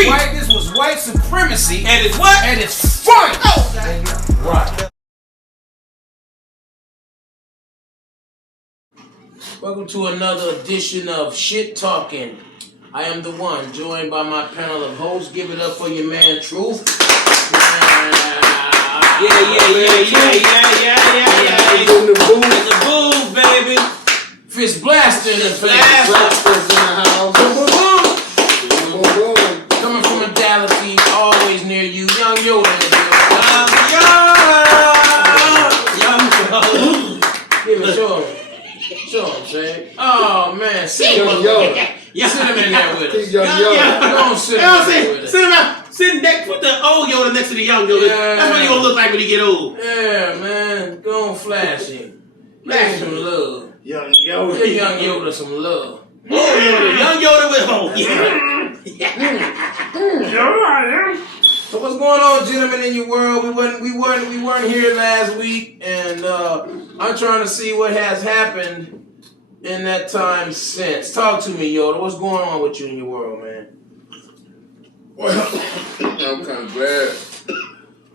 This was white supremacy. And it's what? And it's fun. Oh, God. Right. Welcome to another edition of Shit Talkin. I am the one, joined by my panel of hosts. Give it up for your man, Truth. Yeah. In the booth, baby. Fist Blaster in the place. Blasters in the house. Coming from a galaxy always near you, Young Yoda. Give it, show him, Shay. Oh man, sit him in there with us. Young Yoda. Don't sit him with us. Sit him out. Sit next, put the old Yoda next to the young Yoda. Yeah. That's what you gonna look like when you get old. Yeah, man. Go on, flash him. Give him some love. Young Yoda. Give Young Yoda some love. Young Yoda with hope. So what's going on, gentlemen, in your world? We weren't here last week, and I'm trying to see what has happened in that time since. Talk to me, Yoda. What's going on with you in your world, man? Well, I'm kind of glad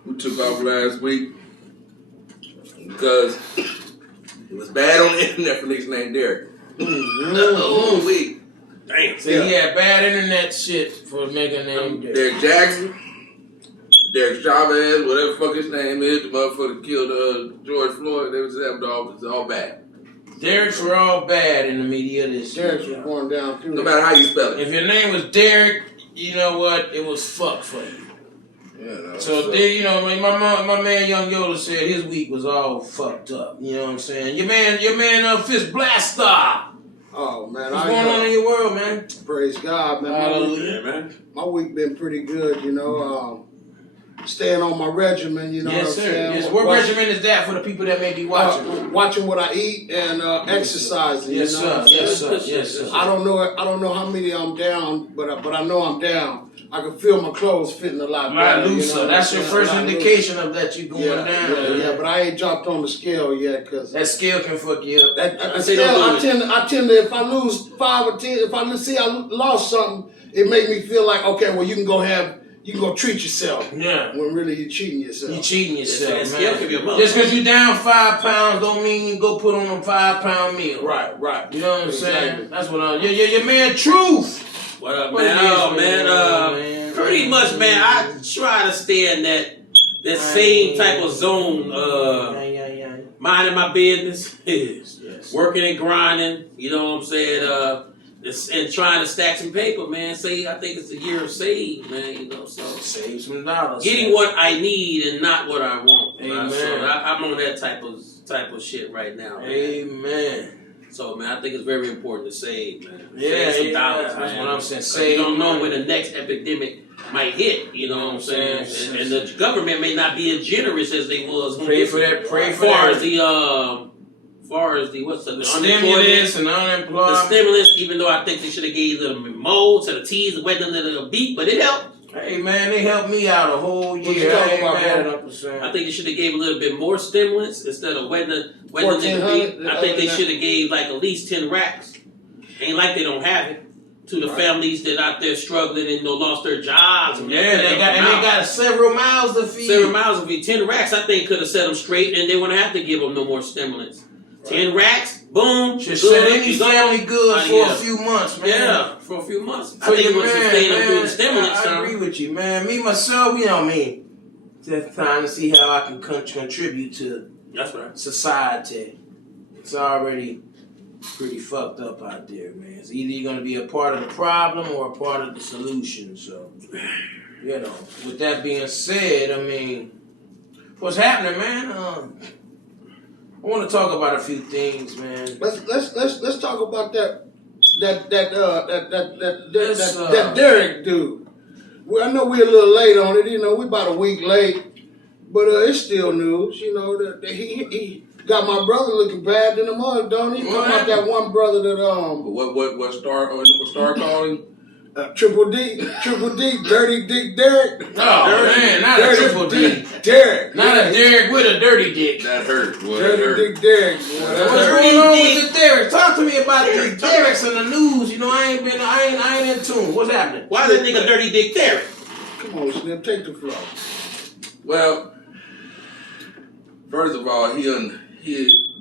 we took off last week because it was bad on the internet for niggas named Derek. Week. Damn. So he had bad internet shit for a nigga named Derek Jackson, Derek Chavez, whatever the fuck his name is, the motherfucker killed George Floyd. They was all bad. Dereks were all bad in the media this year. Derek was going down too. No matter how you spell it. If your name was Derek, you know what? It was fuck for you. Yeah, So there, you know, my man Young Yoda said his week was all fucked up. You know what I'm saying? Your man Fist Blaster. Oh man, what's going on in your world, man? Praise God, man. Hallelujah, man. My week been pretty good, you know. Staying on my regimen, you know yes, what I'm sir. saying? Yes, what regimen is that for the people that may be watching? Watching what I eat and exercising. Yes, you know? sir. Yes, sir. I don't know how many I'm down, but I know I'm down. I can feel my clothes fitting a lot better. Looser. You know? That's your first indication of that you going down. Yeah, but I ain't dropped on the scale yet because that scale can fuck you up. I tend to if I lose 5 or 10, if I see I lost something, it make me feel like okay, well you can go treat yourself. Yeah. When really you're cheating yourself. You're cheating yourself, man. Just because you're down 5 pounds don't mean you go put on a 5 pound meal. Right. You know what I'm saying? That's what I'm. Your man Truth. What up, man? Pretty much, man. I try to stay in that same type of zone. Minding my business. Yes. Working and grinding. You know what I'm saying? And trying to stack some paper, man. I think it's a year of save, man. You know, so save some dollars. Getting what I need and not what I want. Amen. So I'm on that type of shit right now. Man. Amen. So, man, I think it's very important to save, man. Yeah, save some dollars, that's man. what I'm saying. Save. You don't know when the next epidemic might hit. You know what I'm saying? And the government may not be as generous as they was. Pray for that. As far as the stimulus and unemployment. The stimulus, even though I think they should have gave them modes to the T's and went a little beat, but it helped. Hey man, they helped me out a whole year. What you talking about, I think they should have gave a little bit more stimulus instead of wetting the beat. I think they should have gave like at least 10 racks. Ain't like they don't have it. To the families that out there struggling and lost their jobs. And they got several miles to feed. 10 racks, I think, could have set them straight, and they wouldn't have to give them no more stimulus. 10 racks, boom. Should set any family good for a few months, man. Yeah, for a few months. I think it would sustain them through the stimulus. I agree with you, man. Me, myself, you know what I mean? Just trying to see how I can contribute to society. It's already pretty fucked up out there, man. It's either you're going to be a part of the problem or a part of the solution. So, you know, with that being said, I mean, what's happening, man? I want to talk about a few things, man. Let's talk about that Derek dude. Well, I know we're a little late on it. You know, we're about a week late, but it's still news. You know that he got my brother looking bad in the mud, don't he? Talking about that one brother that What star called him? Triple D, Dirty Dick Derek. Oh man, not a triple D. Derek. Not a Derek with a dirty dick. That hurt. Boy, Dirty Dick Derek. What's going on with the Derek? Talk to me about these Dereks in the news. You know, I ain't in tune. What's happening? Why that nigga Dirty Dick Derek? Come on, Snip, take the floor. Well, first of all, he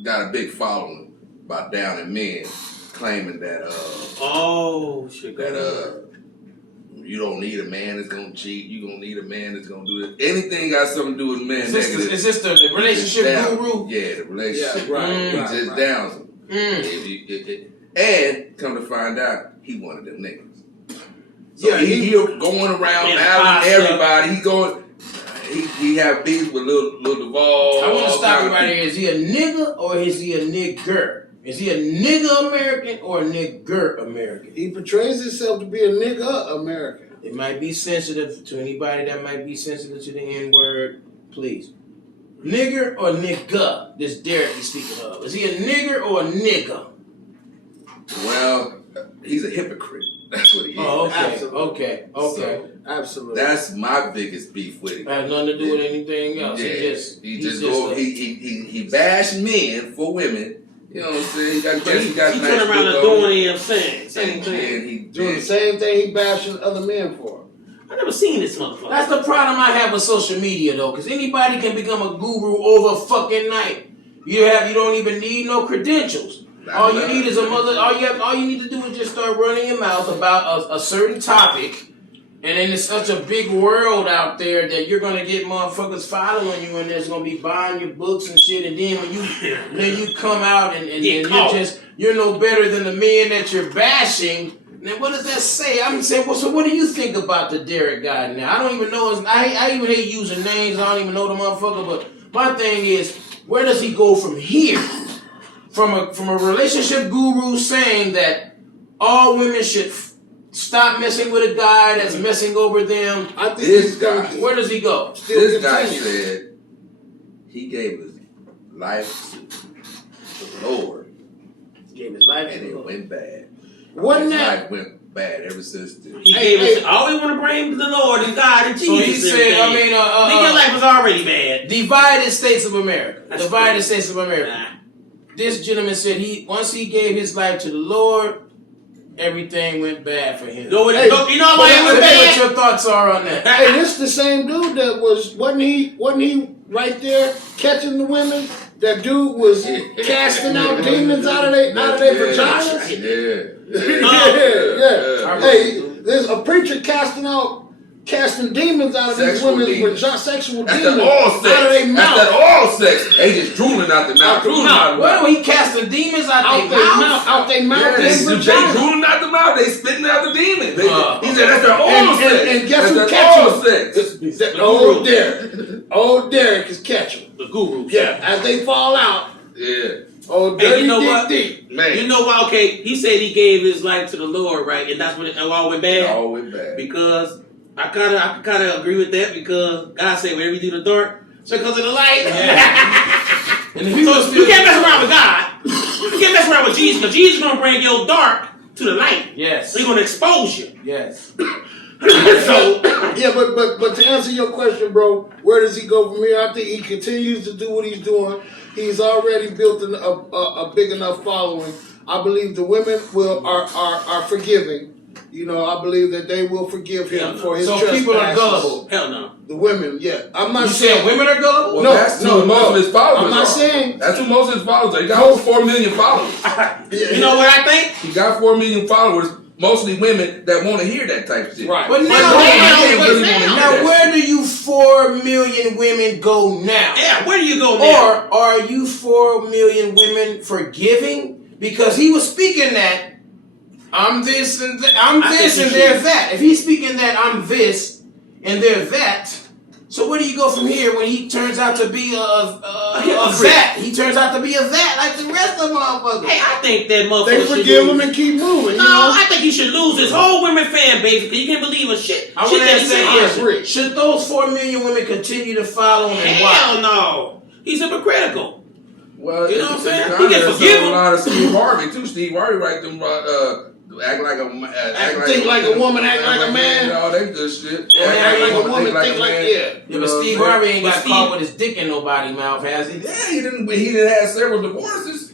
got a big following by down in men, claiming that you don't need a man that's gonna cheat. You don't need a man that's gonna do this. Anything got something to do with men. Is this the relationship guru? Yeah, the relationship. Yeah, right. It just downs him. And come to find out, he one of them niggas. So he going around battling everybody. He have beef with Lil Duval. I want to stop you right here. Is he a nigga or is he a nigger? Is he a nigga American or a nigger American? He portrays himself to be a nigga American. It might be sensitive to anybody that might be sensitive to the N-word. Please. Nigger or nigga? This Derek he's speaking of. Is he a nigger or a nigga? Well, he's a hypocrite. That's what he is. Oh, okay. Absolutely. Okay. So, absolutely. that's my biggest beef with him. Has nothing to do with anything else. Yeah. He bashed men for women. You know what I'm saying? He got he nice turn around and doing him saying same and thing. he doing the same thing he bashing other men for. I never seen this motherfucker. That's the problem I have with social media though, because anybody can become a guru over fucking night. You don't even need no credentials. All you need is a mother. All you need to do is just start running your mouth about a certain topic, and then it's such a big world out there that you're gonna get motherfuckers following you, and there's gonna be buying your books and shit. And then when you come out and you're no better than the men that you're bashing. Now what does that say? I'm saying, well, so what do you think about the Derek guy now? I don't even know his. I even hate using names. I don't even know the motherfucker. But my thing is, where does he go from here? From a relationship guru saying that all women should stop messing with a guy that's messing over them. I think this guy. Where does he go? This guy said he gave his life to the Lord. Gave his life and to the it Lord. went bad. Wasn't His that? life went bad ever since then. He gave us all we want to bring to the Lord and God and Jesus. So he said, nigga, your life was already bad. Divided States of America. That's Divided crazy. States of America. This gentleman said once he gave his life to the Lord, everything went bad for him. You know why it went What bad? your thoughts are on that? Hey, this the same dude that wasn't he right there catching the women? That dude was casting out demons out of their vaginas. Yeah. Hey, there's a preacher casting demons out of these women's sexual That's demons that all sex. out of their mouth. That's that all sex. They just drooling out the mouth. Drooling out the What mouth. are he casting demons out Out their mouth? out their mouth. They and vagina. drooling out the mouth. They spitting out the demons. He said that's their oral sex. And guess who that's catching sex. them? Old Derek. Old Derek is catching them. The guru. Yeah, as they fall out. Yeah. Oh, Hey, dirty you know what? dick. Man. You know why? Okay, he said he gave his life to the Lord, right? And that's when it all went bad. All went bad. Because I kind of agree with that because God said whatever you do in the dark, so because of the light. And So you can't mess around with God. You can't mess around with Jesus because Jesus is gonna bring your dark to the light. Yes. He's gonna expose you. Yes. So Yeah, but to answer your question, bro, where does he go from here? I think he continues to do what he's doing. He's already built a big enough following. I believe the women are forgiving. You know, I believe that they will forgive him for his trespasses. So people are gullible. hell no. The women, yeah. I'm not You saying women are gullible? Well, that's who most of his followers I'm not are. saying. That's who most of his followers are. He got over 4 million followers. You know what I think? He got 4 million followers, mostly women that want to hear that type of shit. Right. But now where do you 4 million women go now? Yeah, where do you go now? Or are you 4 million women forgiving? Because he was speaking that I'm this and I'm this and they're that. If he's speaking that I'm this and they're that, so where do you go from here when he turns out to be a that? He turns out to be a that like the rest of the motherfuckers. Hey, I think that motherfucker They should forgive lose. him and keep moving. No, You know? I think he should lose his whole women fan base because you can't believe a shit. I shit want that to he's say saying. yes. Should those 4 million women continue to follow him and watch? Hell no. He's hypocritical. Well, You know what I'm saying? it's He can kind of forgive a him. lot of Steve Harvey too. Steve Harvey write them Act like a think like a woman, act like a man. All that good shit. Act like a woman, think like Yeah, but Steve Harvey ain't got caught with his dick in nobody's mouth, has he? Yeah, he didn't. He didn't have several divorces.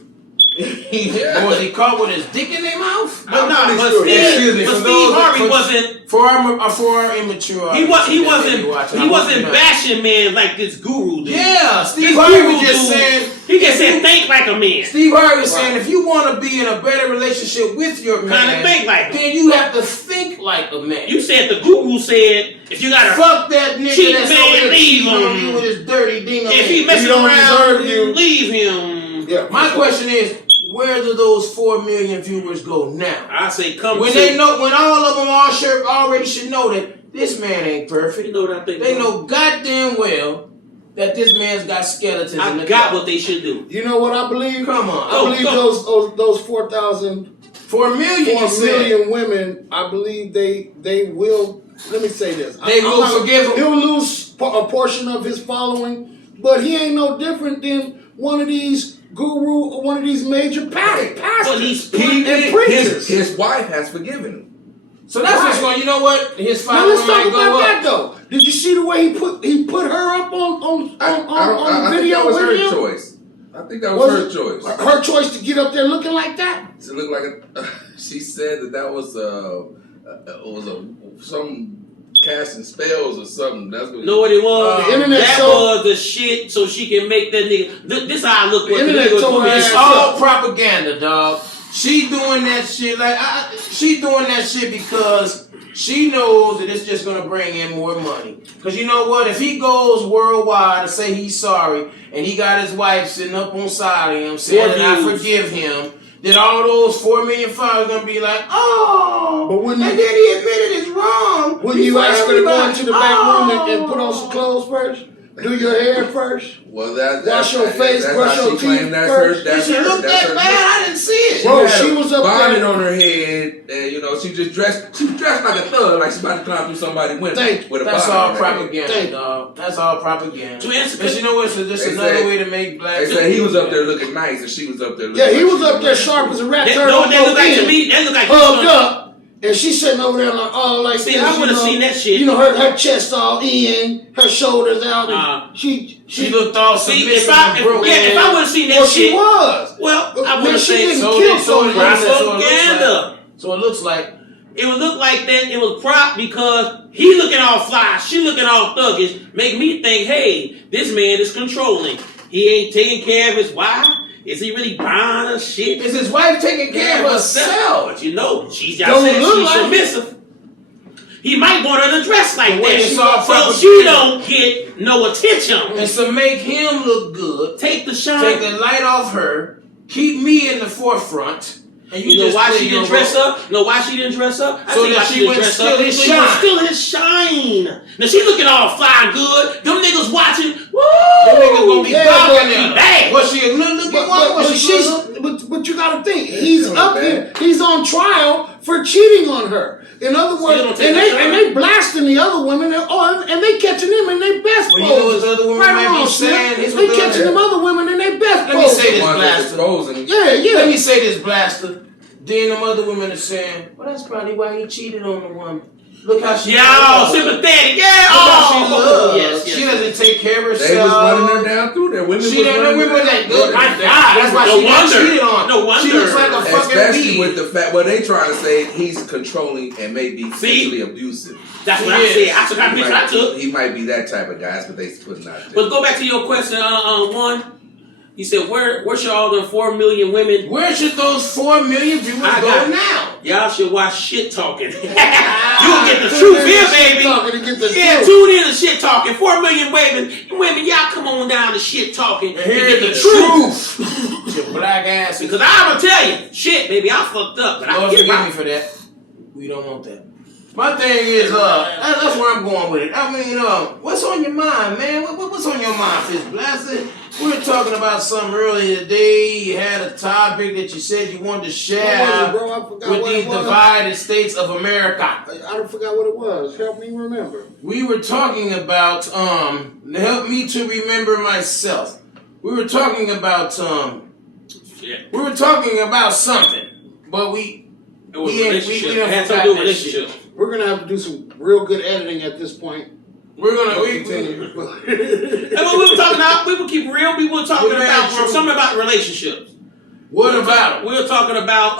Or was he caught with his dick in their mouth? But no, but Excuse me, Steve for those- Harvey for- wasn't. For our immature, He wasn't watching. bashing men like this guru did. Yeah, Steve This Harvey guru just dude, saying. he just said think like a man. Steve Harvey was saying if you want to be in a better relationship with your man, Kinda think like him. then you have to think like a man. You said the guru said if you got a Fuck that nigga cheap that's man, over there leave cheating on him. you with his dirty ding. if he messing don't around, deserve you. leave him. Yeah. My question is, where do those 4 million viewers go now? I say come When to they know, when all of them already should know that this man ain't perfect. You know what I think? They know goddamn well that this man's got skeletons in the I got closet. what they should do. You know what I believe? Come on. I believe those 4,000 4 million, 4 you said. million women, I believe they will. Let me say this: They will forgive him. He'll lose a portion of his following, but he ain't no different than one of these one of these major pastors But he's and preachers. His wife has forgiven him. So that's what's going. You know what? His Now following let's talk might about go that up. though. Did you see the way he put her up on I video think that was with her him? choice. I think that was her choice. Her choice to get up there looking like that. It looked like she said that was some casting spells or something. That's what. Know what it was? The internet that told- was the shit, so she can make that nigga. This how I look. The What internet the nigga told was her doing. ass It's all propaganda, dog. She doing that shit she doing that shit because she knows that it's just gonna bring in more money. Cause you know what? If he goes worldwide to say he's sorry and he got his wife sitting up on side of him saying that I forgive him, then all those 4 million followers gonna be like, oh, But when and you- then he admitted it's wrong. Wouldn't you before ask her to go everybody. into the back room and put on some clothes first? Do your hair first? Well, Wash your face, brush your teeth first. That's Did she her. look That's that her bad? I didn't see it. Bro, had she a was up bonnet there. on her head, and she just dressed. She dressed like a thug, like she about to climb through somebody's window. Thank you. With a That's bonnet all on her head. propaganda, dog. That's all propaganda. To answer But you know what? So this is They another said- way to make black. They said he was up there looking nice, and she was up there. Looking Yeah, he like was she up there looking sharp good. as a rat That, turtle. no, that look like to me. That look like he was Hugged gonna- up. And she's sitting over there like, oh, like See, this, I would've seen that shit. You know, her chest all in, her shoulders out. And she She looked all See, submissive if I and broke. would have seen that Well, shit, she was. well, I Man, would have she said didn't so kill did- so so much. did- propaganda. So it looks like It would look like that. It was prop because he looking all fly, she looking all thuggish. Make me think, hey, this man is controlling. He ain't taking care of his wife. Is he really buying her shit? is his wife taking care of herself? But you know, she's Don't said look she's like it. submissive. He might want her to dress like The way that, it's all so propaganda. she don't get no attention. And to make him look good, Take the shine. take the light off her, keep me in the forefront, and You know just why play she your didn't dress role. up? Know why she didn't dress up? I So think that why she didn't wouldn't dress steal up. his So you would shine. steal his shine. Now she looking all fly and good. Them niggas watching. Woo! Them niggas gonna be Yeah, dogging but- her. Bad. Was she a good looking woman? Was But she she's, good? but you gotta think, he's She's up bad. here, he's on trial for cheating on her. In other words, you don't take and the shine? they blasting the other women, and they catching them in their best Well, you know what poses. the other women Right might be on, saying? Slim. Here's They what the catching other- them other women in their best Let me poses. say this, The ones that's Blaster. exposing. Yeah. Let me say this, Blaster. Then them other women are saying, well, that's probably why he cheated on the woman. Look how she Y'all loves. sympathetic. Yeah. Look how she Oh. loves. Yes, yes. She doesn't take care of herself. They was running her down through there. Women She was didn't running know women her that down. good. My God, that's why No she got wonder. cheated on. No wonder. She looks like a fucking Especially bee. with the fact, what they trying to say, he's controlling and maybe See? sexually abusive. That's what He I is. said. I took that picture I took. He might be that type of guy. That's what they putting out there. But go back to your question, one. You said where should all the 4 million women? Where should those 4 million viewers I go got it. now? Y'all should watch shit talking. You'll get the truth here, baby. Talking to get the Yeah, truth. tune in to shit talking. 4 million women, y'all come on down to shit talking and Hear get the the truth. Your black ass. Because I'm gonna tell you, shit, baby, I fucked up, but I Lord get forgive right. me for that. We don't want that. My thing is, that's where I'm going with it. I mean, what's on your mind, man? What's on your mind, Fitz Blaster? We were talking about something earlier today. You had a topic that you said you wanted to share What was it, bro? I forgot with what these it was. divided states of America. I forgot what it was. Help me remember. We were talking about, help me to remember myself. We were talking about, Yeah. we were talking about something, but we It was relationship. It had something to do with relationship. We're gonna have to do some real good editing at this point. We're gonna continue. And when we were talking about, we will keep real. We were talking about something about relationships. What about? We were talking about.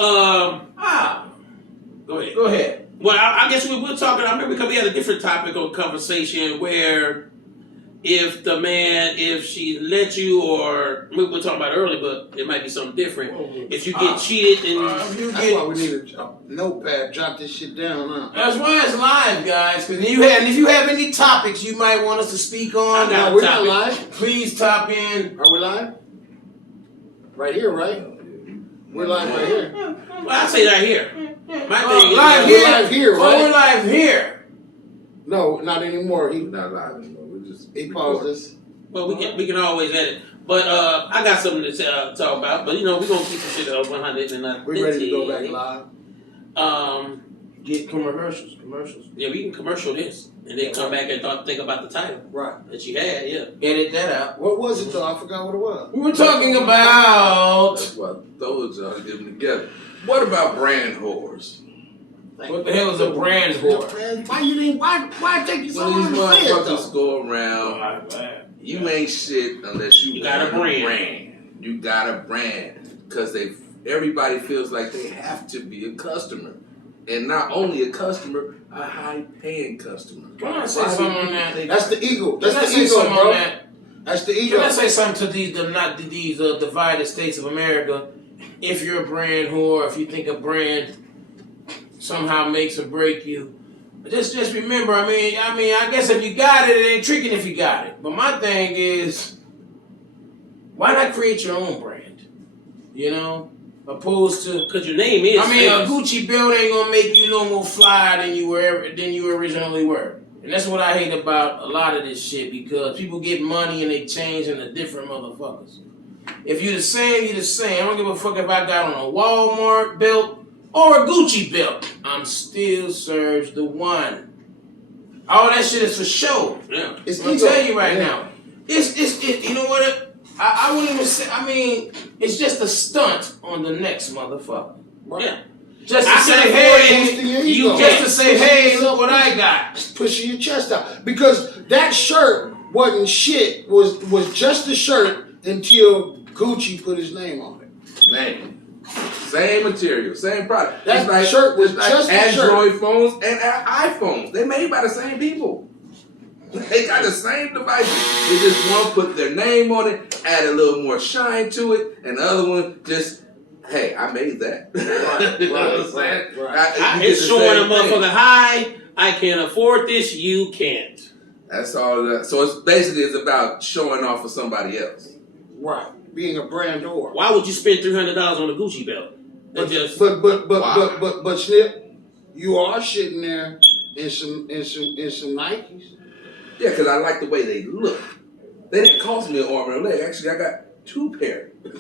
Go ahead. Go ahead. Well, I guess we were talking. I remember because we had a different topic of conversation where if she let you, or we were talking about it earlier, but it might be something different. If you get cheated, and that's why we need a notepad. Jot this shit down, huh? That's why it's live, guys. Because if you have any topics you might want us to speak on, No, we're not live. Please top in. Are we live? Right here, right? We're live right here. Well, I say right here. My thing is live here. Live here, right? We're live here. No, not anymore. We're not live anymore. He paused this. Well, we can always edit. But I got something to talk about. But we're gonna keep the shit at 100 and not. We ready to go back live? Get commercials. Yeah, we can commercial this and then come back and think about the title. Right. That you had. Yeah. Edit that out. What was it though? I forgot what it was. We were talking about. That's why I told y'all to get them together. What about brand whores? What the hell is a brand whore? Why take you so When long these to say it motherfuckers though? go around, you ain't shit unless you got a brand. You got a brand. Because everybody feels like they have to be a customer. And not only a customer, a high-paying customer. Can I say something on that? That's the ego. Can I That's the say ego, something bro. on that? That's the ego. Can I say something to these divided states of America? If you're a brand whore, if you think a brand somehow makes or break you, just remember. I mean, I guess if you got it, it ain't tricking if you got it. But my thing is, why not create your own brand? Opposed to because your name is. I mean, famous. a Gucci belt ain't gonna make you no more fly than you originally were. And that's what I hate about a lot of this shit, because people get money and they change into different motherfuckers. If you're the same, you're the same. I don't give a fuck if I got on a Walmart belt or a Gucci belt. I'm still Serge the One. All that shit is for show. Yeah. It's I'm gonna ego. tell you right now. It's you know what? I wouldn't even say. I mean, it's just a stunt on the next motherfucker. Yeah. Just to I say, can hey, you just to say, hey, look what I got. Pushing your chest out. Because that shirt wasn't shit, was just a shirt until Gucci put his name on it. Man. Same material, same product. That shirt was just a shirt. Android phones and iPhones. They're made by the same people. They got the same devices. They just one put their name on it, add a little more shine to it, and the other one just, hey, I made that. You know what I'm saying? It's showing a motherfucker, hi, I can afford this, you can't. That's all that. So it's basically about showing off for somebody else. Right. Being a brand whore. Why would you spend $300 on a Gucci belt? But Wow. Snip, you are shitting there in some Nikes. Yeah, because I like the way they look. They didn't cost me an arm and a leg. Actually, I got 2 pair. You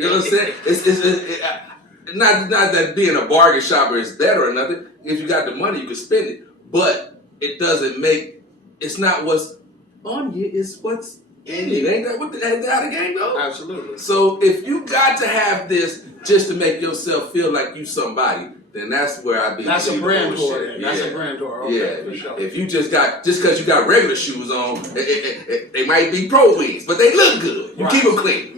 know what I'm saying? It's not that being a bargain shopper is better or nothing. If you got the money, you can spend it. But it doesn't make. It's not what's on you. It's what's in you. Ain't that how the game goes? Absolutely. So if you got to have this just to make yourself feel like you somebody, then that's where I be. That's a brand whore. Yeah. That's a brand whore. Okay, Yeah. for sure. If you just because you got regular shoes on, they might be pro wings, but they look good. You keep them clean.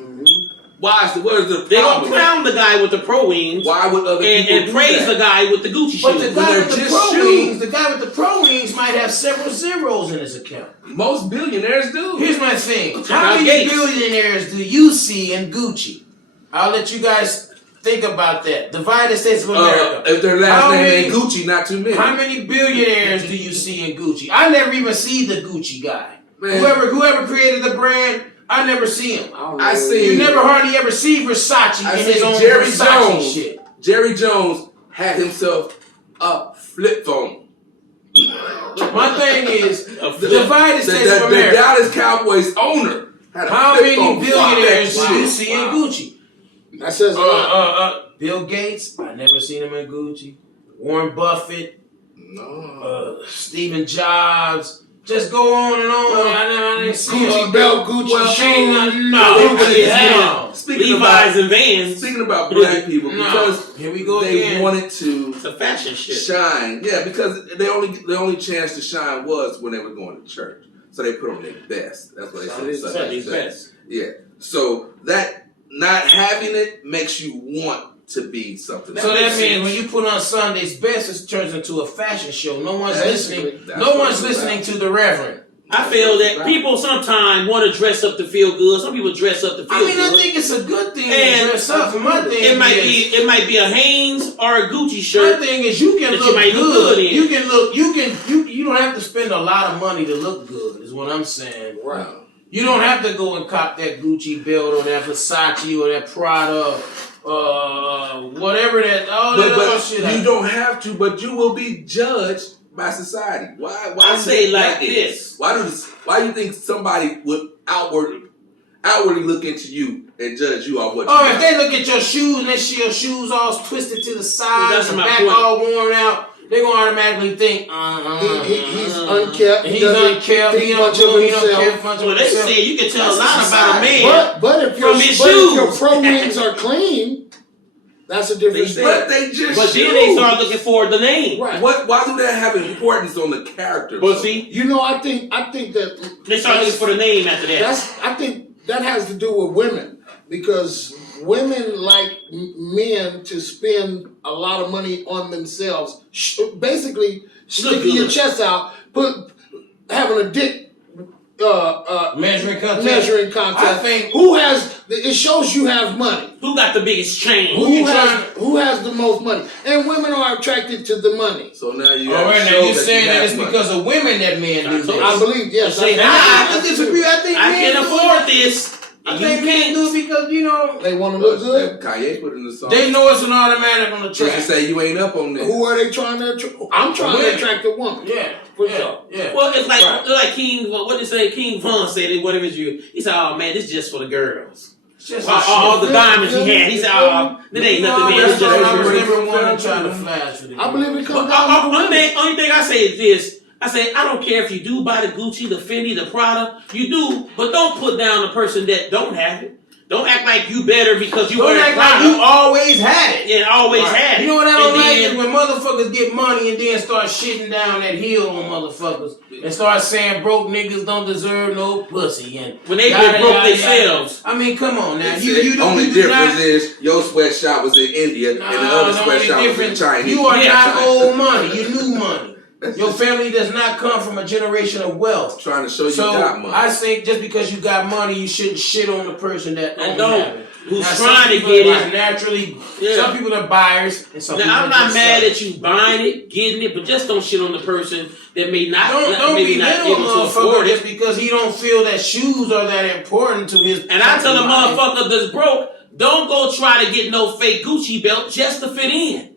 What is the They don't problem? crown the guy with the pro wings Why would other people and do praise that? the guy with the Gucci shoes. But the guy they're with the just pro shoes. wings, the guy with the pro wings might have several zeros in his account. Most billionaires do. Here's my thing. Check How out many Gates. billionaires do you see in Gucci? I'll let you guys think about that. Divided States of America. If their last How name many- ain't Gucci, not too many. How many billionaires do you see in Gucci? I never even see the Gucci guy. Man. Whoever created the brand, I never see him. I see. You never hardly ever see Versace I in see his own Jerry Versace Jones. shit. Jerry Jones had himself a flip phone. My thing is, A the flip- Divided States of The America. Dallas Cowboys owner had a How flip many phone. billionaires Fuck do that you shit. see in Gucci? That says a lot. Bill Gates, I never seen him in Gucci. Warren Buffett, No. Stephen Jobs. Just go on and on. I didn't see Gucci him. belt, Gucci Well, shoes. ain't nothing. No, Gucci no. Levi's and Vans. Speaking about black people, because here we go they again. wanted to It's a fashion shit. shine. Yeah, because the only chance to shine was when they were going to church. So they put on their best. That's what they said. Sunday's best. Yeah. So that not having it makes you want to be something. So that means when you put on Sunday's best, it turns into a fashion show. No one's listening. That's No what one's it's listening about. to the Reverend. I feel that people sometimes want to dress up to feel good. Some people dress up to feel good. I think it's a good thing And to dress up. My thing it might be a Hanes or a Gucci My shirt. thing is you can that look you might look good in. You can look. You don't have to spend a lot of money to look good. Is what I'm saying. Right. You don't have to go and cop that Gucci belt or that Versace or that Prada, whatever that. All that other But shit. you don't have to. But you will be judged by society. Why? I say like this. Why do you think somebody would outwardly look into you and judge you on what? Oh, you if they look at your shoes and your shoes all twisted to the side, that's and my back point. all worn out, they're gonna automatically think, He's unkept. He's doesn't unkept. think He much don't of care himself. much of Well, they himself. say you can tell a That's lot about a society. man. But if From his your shoes. pro wings are clean, that's a different They thing. But they just. But then they start looking for the name. Right. Why do that have importance on the character? But see, You know, I think that they start looking for the name after that. I think that has to do with women, because women like men to spend a lot of money on themselves. Basically, sticking your good. chest out, having a dick Measuring contest. measuring contest. I think- who has it shows you have money. Who got the biggest chain? Who has the most money? And women are attracted to the money. So now you Oh, have wait, to now show you that saying you that have it's money. because of women that men do this? I believe, yes. Say, I disagree. I think I men can do afford it. this. I And you think men can't. do it because They want to look good. Kanye put in the song. they know it's an automatic on the Just to track. say you ain't up on this. Who are they trying to attract? I'm trying to Women. attract a woman. Yeah, For yeah, sure. yeah. Well, it's like Right. like King. What did he say? King Von said it. Whatever you. He said, "Oh man, this is just for the girls." It's just All the diamonds he had. He said, "Oh, that ain't nothing, man. It's just I for was the girls." never one to try to flash for the I believe it comes But down to only thing I say is this. I say, I don't care if you do buy the Gucci, the Fendi, the Prada. You do, but don't put down the person that don't have it. Don't act like you better because you Don't wear act Prada. like you always had it. Yeah, always had it. You know what I don't And like then- is when motherfuckers get money and then start shitting down that hill on motherfuckers and start saying broke niggas don't deserve no pussy and When they yada, get broke yada, themselves. yada. I mean, come on now. It's You the only do difference not, is your sweatshop was in India and the other sweatshop was in China. You are Yeah. not old money. You new money. Your family does not come from a generation of wealth. Trying to show you So got money. I think just because you got money, you shouldn't shit on the person that And don't don't. have it. Who's Now, trying some to people get are it. naturally. Yeah. Some people are buyers, and some people Now, I'm are not just mad sellers. at you buying it, getting it, but just don't shit on the person that may not, Don't maybe be not little able to afford motherfucker it. just because he don't feel that shoes are that important to his. And I tell a fucking life. motherfucker that's broke, don't go try to get no fake Gucci belt just to fit in.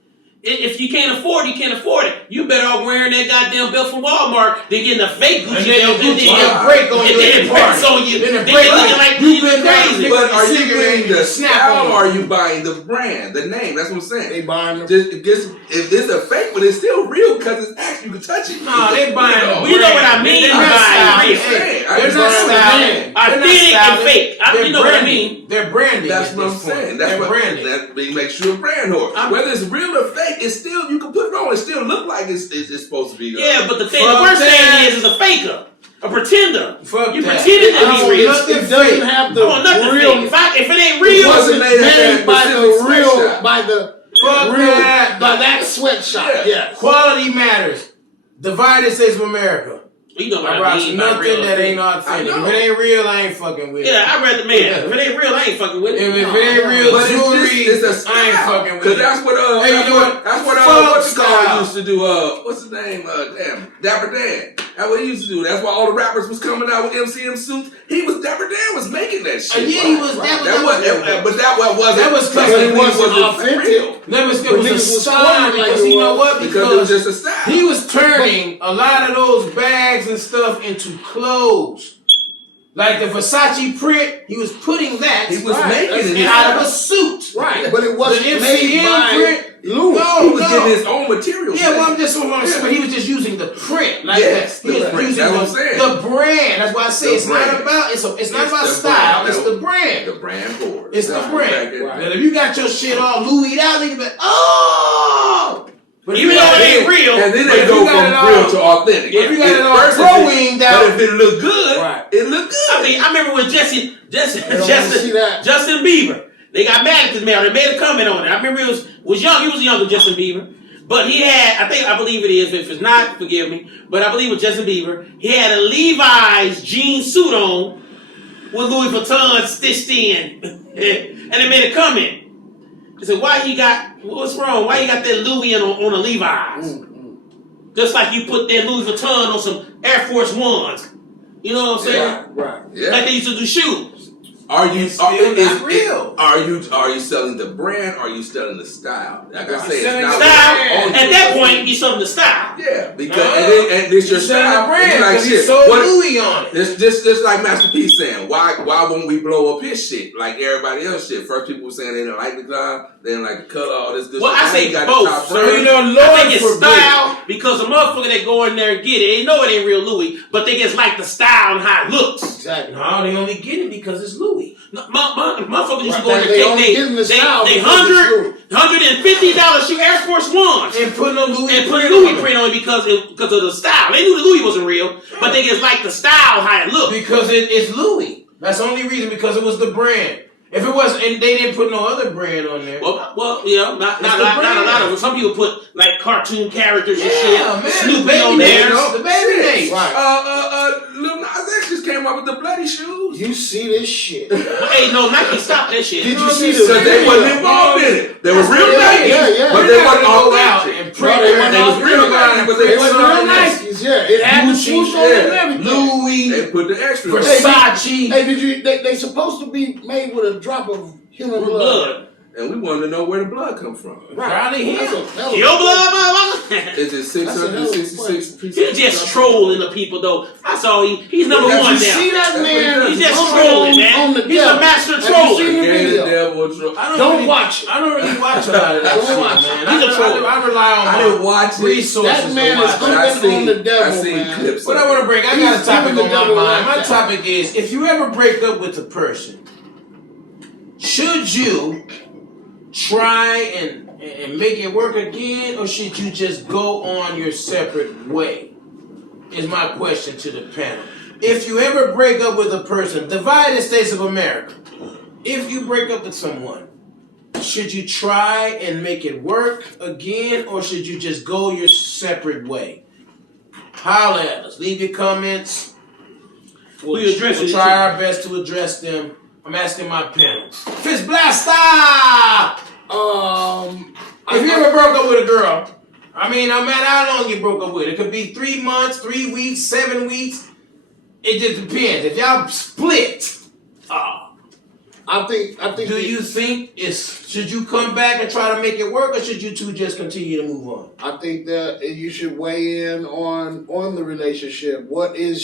If you can't afford it, you can't afford it. You better off wearing that goddamn belt from Walmart than getting a fake Gucci And then belt. you get a break on and you then at it the breaks party. on you. Then Then it you breaks looking on like you. you You've been crazy. down- But are you cigarette buying the and snap style on or are you. you buying the brand, the name? That's what I'm saying. They buying them. If it's a fake one, it's still real because it's actually, you can touch it. Nah, they buying the Well, you know what I mean They're by not real. styling. Hey, They're I'm not buying the styling. name. They're not Authentic and styling. fake. They're You know what I branding. mean? They're branding. That's at what I'm this point. saying. That's They're what branding. that makes you a brand whore. Whether it's real or fake, it's still you can put it on. It still look like it's supposed to be. Yeah, but the Fuck worst that. thing is a faker, a pretender. Fuck You that. pretending I to don't be rich. nothing It doesn't fake. have I the want nothing real. fake. If it ain't It real, wasn't made at that made by the specific real, sweatshop. by the Fuck real, that. by that sweatshop. Yeah. Yes. Quality matters. Divided States of America. you know what I I rock mean by nothing real. that ain't I authentic. know. If it ain't real, I ain't fucking with it. Yeah, I read the man. If it ain't real, I ain't fucking with it. If it ain't real But jewelry, it's a style. I ain't fucking with Cause it. that's what Hey, you know what? that's what Fuck what's the style. call used to do. What's his name? Dapper Dan. That's what he used to do. That's why all the rappers was coming out with MCM suits. He was Dapper Dan was making that shit. Yeah, he was. Right. That was. But that wasn't. That was Because it wasn't authentic. real. That was. It But was a niggas was style scoring like because it you know was. what? Because it was just a style. He was turning a lot of those bags and stuff into clothes. Like the Versace print, he was putting that He was making it out of a suit. Right, but it wasn't The made MCM by print. Louis. No, he was getting his own material. Yeah, well, I'm just what I'm saying. He was just using the print, like Yes, that. He the was print. using That's what I'm saying. the brand. That's why I say The it's brand. not about it's not about the style. brand. It's the brand. The brand board. It's the brand. Right. Now, if you got your shit all Louis out, nigga, be like, oh! But even though it ain't real, and then they go from real to authentic. If you got it all pro-winged out, but if it look good, it look good. I mean, I remember when Justin Bieber, they got mad at this man. They made a comment on it. I remember he was young. He was younger Justin Bieber. But he had, I believe it is, if it's not, forgive me, but I believe with Justin Bieber, he had a Levi's jean suit on with Louis Vuitton stitched in. And they made a comment. They said, what's wrong? Why you got that Louis on a Levi's? Just like you put that Louis Vuitton on some Air Force Ones. You know what I'm saying? Right. Yeah. Like they used to do shoes. Are you real? Are you selling the brand? Or are you selling the style? Like I say, it's not style. At that point, you selling the style. Yeah, because and it's your style. Brand, like shit. So Louis on it. This just like Master P saying, why won't we blow up his shit like everybody else shit? First people were saying they didn't like the design, they didn't like the color, all this good well, shit. I say got both. So you know, I think it's style because the motherfucker that go in there and get it, they know it ain't real Louis, but they just like the style and how it looks. Exactly. No, they only get it because it's Louis. No, motherfuckers used to go in They there only and give them the take style they because it's Louis. $150 shoe Air Force Ones And put no Louis and put Louis print on it because of the style. They knew the Louis wasn't real, but they just like the style how it looked. Because it's Louis. That's the only reason, because it was the brand. If it wasn't, and they didn't put no other brand on there. Well, you know, not a lot of them. Some people put like cartoon characters and shit. Man, Snoopy on there. The baby names. Right. Lil Nas X just came up with the bloody shoes. You see this shit. Hey, no, Nike, stop that shit. Did you see Because the they video? wasn't involved in it. They were real Nike, but they wasn't all out. and They was real Nike, but They they was wasn't real all Nike. Nikes, yeah. It had the swoosh on it and everything. Louis, They put the extra. Versace. Hey, they supposed to be made with a drop of human blood. And we wanted to know where the blood come from. Probably him. Your blood, motherfucker. Is it 666 pieces? He's just trolling the people, though. That's all he's number one now. You see that man? He's just trolling, man. On the He's a master Have you troller. seen the video? Don't watch it. I don't really watch a lot of that Don't shit, watch it. man. He's a troll. I rely on I didn't watch it. resources That man to is watch. on the devil, I seen man. clips. What I want to break, I got a topic He's on my giving the mind. devil My like topic is, if you ever break up with a person, should you try and make it work again, or should you just go on your separate way? Is my question to the panel. If you ever break up with a person, divided states of America, if you break up with someone, should you try and make it work again, or should you just go your separate way? Holla at us. Leave your comments. We'll try our best to address them. I'm asking my panel. Fist Blaster! If you ever broke up with a girl, I mean, no matter how long you broke up with, it could be 3 months, 3 weeks, 7 weeks. It just depends. If y'all split, I think. do you think should you come back and try to make it work, or should you two just continue to move on? I think that you should weigh in on the relationship. What is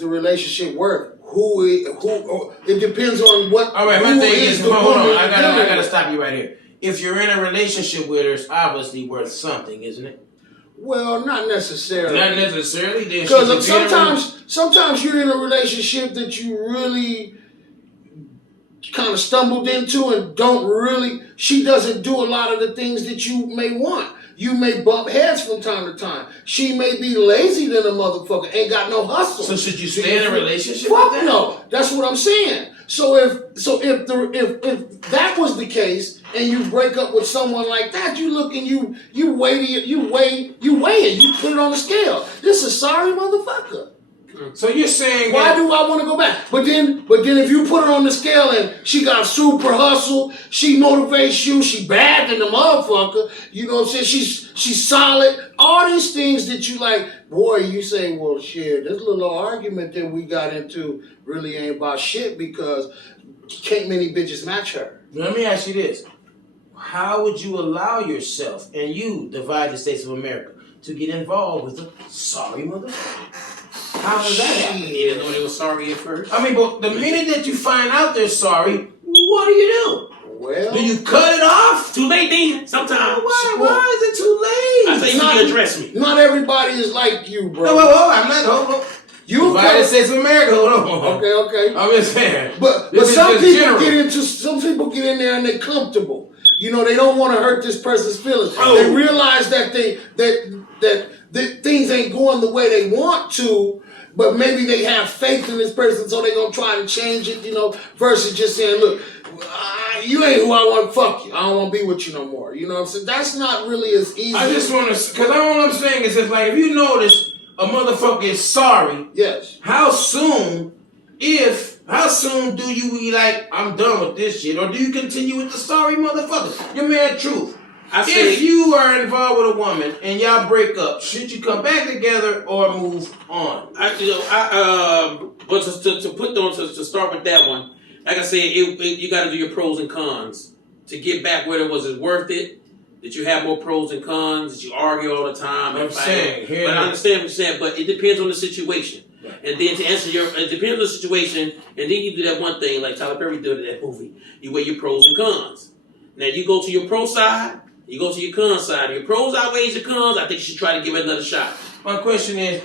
the relationship worth? Who? It depends on what. All right, my thing is, the hold on. woman I you're dealing gotta with. stop you right here. If you're in a relationship with her, it's obviously worth something, isn't it? Well, not necessarily. Not necessarily. Then Because sometimes you're in a relationship that you really kind of stumbled into and she doesn't do a lot of the things that you may want. You may bump heads from time to time. She may be lazy than a motherfucker, ain't got no hustle. So should you stay in a relationship Fuck with that? no. That's what I'm saying. So if that was the case and you break up with someone like that, you look and you weigh it, you put it on the scale. This is a sorry motherfucker. So you're saying Why do I want to go back? But then if you put her on the scale and she got super hustle, she motivates you, she bad than the motherfucker, you know what I'm saying? She's solid. All these things that you like, boy, you say, well, shit, this little argument that we got into really ain't about shit because can't many bitches match her. Let me ask you this. How would you allow yourself and you, divided states of America, to get involved with a sorry motherfucker? How does that happen? You didn't know they were sorry at first. I mean, but the minute that you find out they're sorry, what do you do? Well, Do you cut it off? Too late then, sometimes. Why is it too late? I think you can address me. not everybody is like you, bro. No, I'm not. United States of America. Hold on. Okay. I'm just saying. But some people get in there and they're comfortable. You know, they don't want to hurt this person's feelings. Oh. They realize that that things ain't going the way they want to, but maybe they have faith in this person, so they're gonna try to change it. You know, versus just saying, "Look, you ain't who I want to fuck you. I don't want to be with you no more." You know what I'm saying? That's not really as easy. I just want to, because all I'm saying is, if you notice a motherfucker is sorry, yes. How soon do you be like, I'm done with this shit? Or do you continue with the sorry motherfucker? Your man truth. If you are involved with a woman and y'all break up, should you come back together or move on? But to start with that one, like I said, you got to do your pros and cons to get back where it was. It worth it? Did you have more pros and cons? Did you argue all the time? I understand what you're saying, but it depends on the situation. Right. And then to answer it depends on the situation, and then you do that one thing like Tyler Perry did in that movie. You weigh your pros and cons. Now you go to your pro side, you go to your con side. If your pros outweighs your cons, I think you should try to give it another shot. My question is,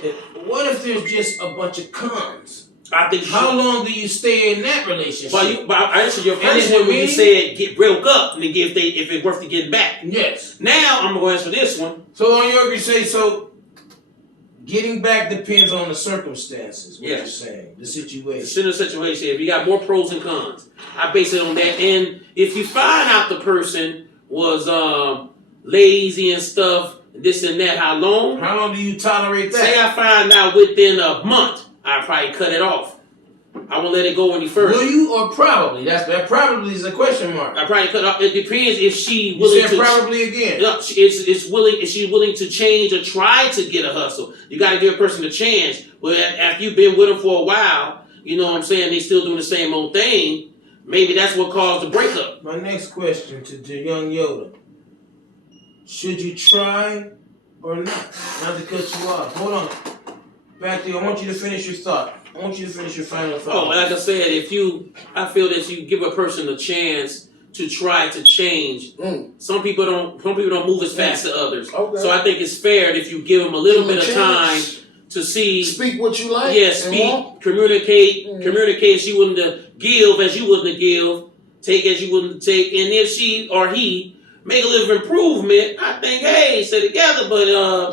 what if there's just a bunch of cons? I think how long do you stay in that relationship? I answered your first one when you said get broke up and then if it's worth to get back. Yes. Now I'm gonna answer this one. So on your agree say getting back depends on the circumstances. What you're saying, the situation. The situation. If you got more pros and cons, I base it on that. And if you find out the person was lazy and stuff, this and that, how long? How long do you tolerate that? Say I find out within a month. I'll probably cut it off. I won't let it go any further. Will you or probably? That probably is a question mark. I probably cut it off. It depends if she willing to. Probably again. It's willing. Is she willing to change or try to get a hustle? You got to give a person a chance. But after you've been with them for a while, you know what I'm saying, they still doing the same old thing. Maybe that's what caused the breakup. My next question to young Yoda: should you try or not? Not to cut you off. Hold on. Back to you. I want you to finish your thought. I want you to finish your final thought. Oh, like I said, I feel that you give a person a chance to try to change. Some people don't move as fast as others. Okay. So I think it's fair if you give them a little bit of time to see. Speak what you like. Yeah, speak, communicate, communicate as you wouldn't to give as you wouldn't to give, take as you wouldn't to take, and if she or he make a little improvement, I think, hey, stay together, but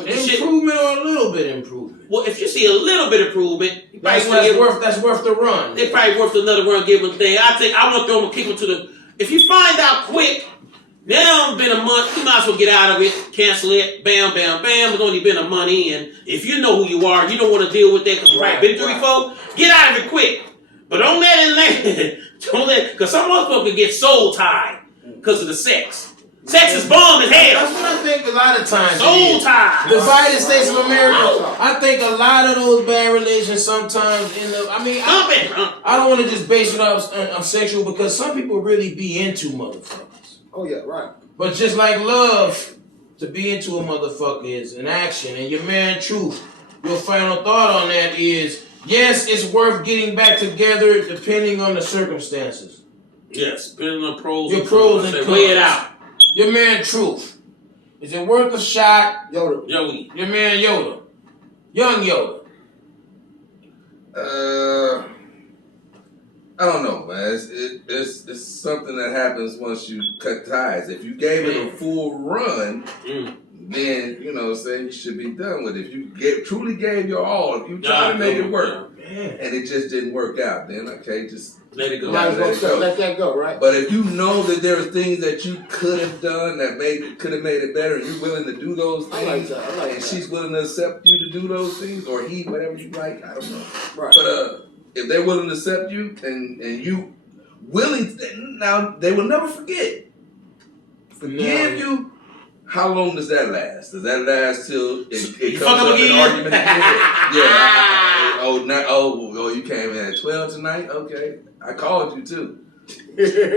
improvement or a little bit improvement. Well, if you see a little bit improvement, that's worth the run. They probably worth another run, give them a thing. I want to throw them a kick them to the. If you find out quick, now it's been a month, you might as well get out of it, cancel it, bam, bam, bam. It's only been a month in. If you know who you are, you don't want to deal with that because you've probably been through it before. Get out of it quick, but don't let it land. Because some motherfucker get soul tied because of the sex. Sex is bomb as hell. That's what I think a lot of times. Soul tie. The United States of America. I think a lot of those bad relations sometimes end up. I mean, I don't want to just base it on sexual because some people really be into motherfuckers. Oh yeah, right. But just like love, to be into a motherfucker is an action. And your man, truth. Your final thought on that is yes, it's worth getting back together depending on the circumstances. Yes, depending on pros. Your pros and cons. Weigh it out. Your man, truth. Is it worth a shot? Yoda. Your man, Yoda. Young Yoda. I don't know, man. It's something that happens once you cut ties. If you gave it a full run, then, you know, say you should be done with it. If you truly gave your all, if you tried to make it work, and it just didn't work out, then okay, just let it go. Let that go, right? But if you know that there are things that you could have done that could have made it better, and you're willing to do those things, I like and that. she's willing to accept you to do those things, or he, whatever you like, I don't know. Right. But if they're willing to accept you, and you willing, now they will never forget. Forgive you. How long does that last? Does that last till it comes up an argument again? Yeah. Oh, you came in at 12 tonight? Okay. I called you too.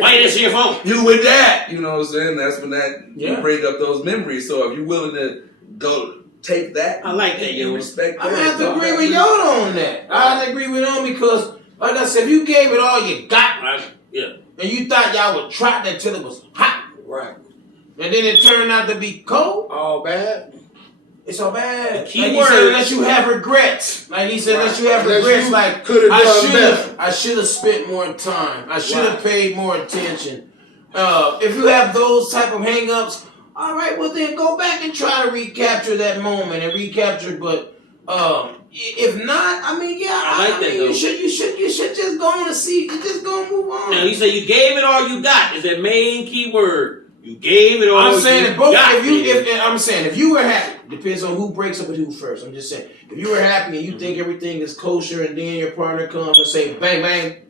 Why you didn't your phone? You with that. You know what I'm saying? That's when you bring up those memories. So if you're willing to go take that, I like that, you respect that. I have to agree with Yoda on that. I have to agree with him because, like I said, if you gave it all you got, right? Yeah. And you thought y'all would try that till it was hot. Right. And then it turned out to be cold. All bad. It's so bad. The key like he word. said, unless you have regrets. Like he said, unless you have Unless regrets. you Like coulda done better. I should have spent more time. I should have Right. paid more attention. If you have those type of hang-ups, all right, well then go back and try to recapture that moment and recapture. But if not, I mean, yeah, I like that mean, though. you should just go on and see. You just go and move on. Now he said you gave it all you got. Is that main key word? You gave it all. I'm saying you if both. got, I'm saying if you were happy, depends on who breaks up with who first. I'm just saying if you were happy and you think everything is kosher, and then your partner comes and say bang bang,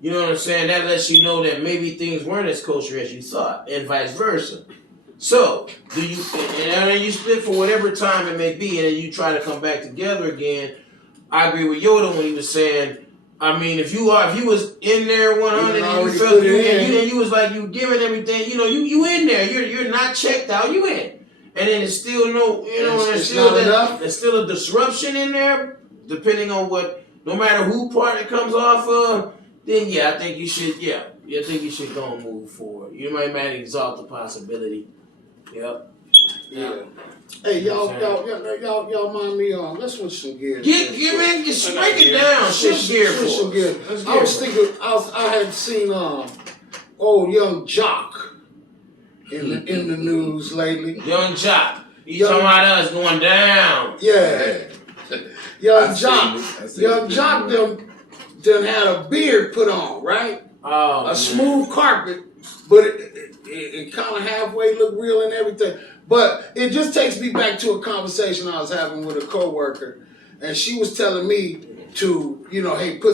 you know what I'm saying? That lets you know that maybe things weren't as kosher as you thought, and vice versa. So do you? And then you split for whatever time it may be, and then you try to come back together again. I agree with Yoda when he was saying. I mean, if you was in there 100 and you felt you was like you giving everything, you in there, you're not checked out, you in, and then it's still there's still a disruption in there, depending on no matter who part it comes off of, then yeah, I think you should go and move forward. You might exalt the possibility. Yep. Yeah. Hey, y'all mind me on. Let's switch some gears. Just break it down. Switch gears. I was thinking, I had seen old young Jock in the news lately. Young Jock. You talking about us going down? Yeah. Young Jock done had a beard put on, right? Oh, a smooth carpet, but it kind of halfway looked real and everything. But it just takes me back to a conversation I was having with a coworker, and she was telling me to, hey, go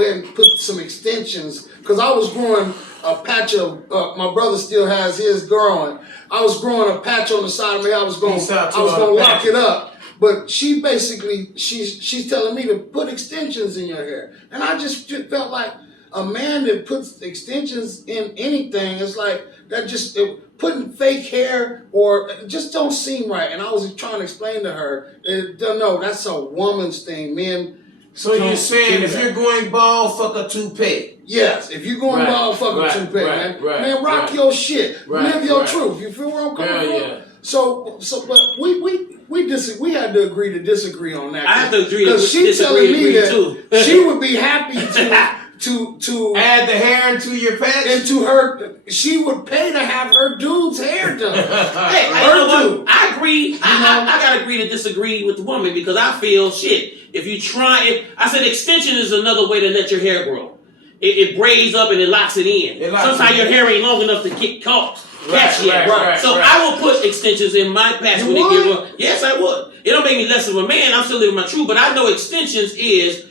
ahead and put some extensions, because I was growing a patch of, my brother still has his growing. I was growing a patch on the side of me. I was going to lock it up. But she basically, she's telling me to put extensions in your hair. And I just felt like a man that puts extensions in anything, it's like, that just, putting fake hair or just don't seem right. And I was trying to explain to her, no, that's a woman's thing. Men. So you're saying if you're going bald, fuck a toupee? Yes, if you're going bald, fuck a toupee, man. Man, rock your shit. Live your truth. You feel where I'm coming from? Yeah. So, but we had to agree to disagree on that. I have to agree. Because she's telling me that she would be happy to add the hair into your patch. Into her, she would pay to have her dude's hair done. Hey, I agree. I gotta agree to disagree with the woman, because I feel shit. If you try, I said extension is another way to let your hair grow. It braids up and it locks it in. Sometimes your hair ain't long enough to catch yet. I will put extensions in my patch when it get grown. Yes, I would. It don't make me less of a man. I'm still living my truth, but I know extensions is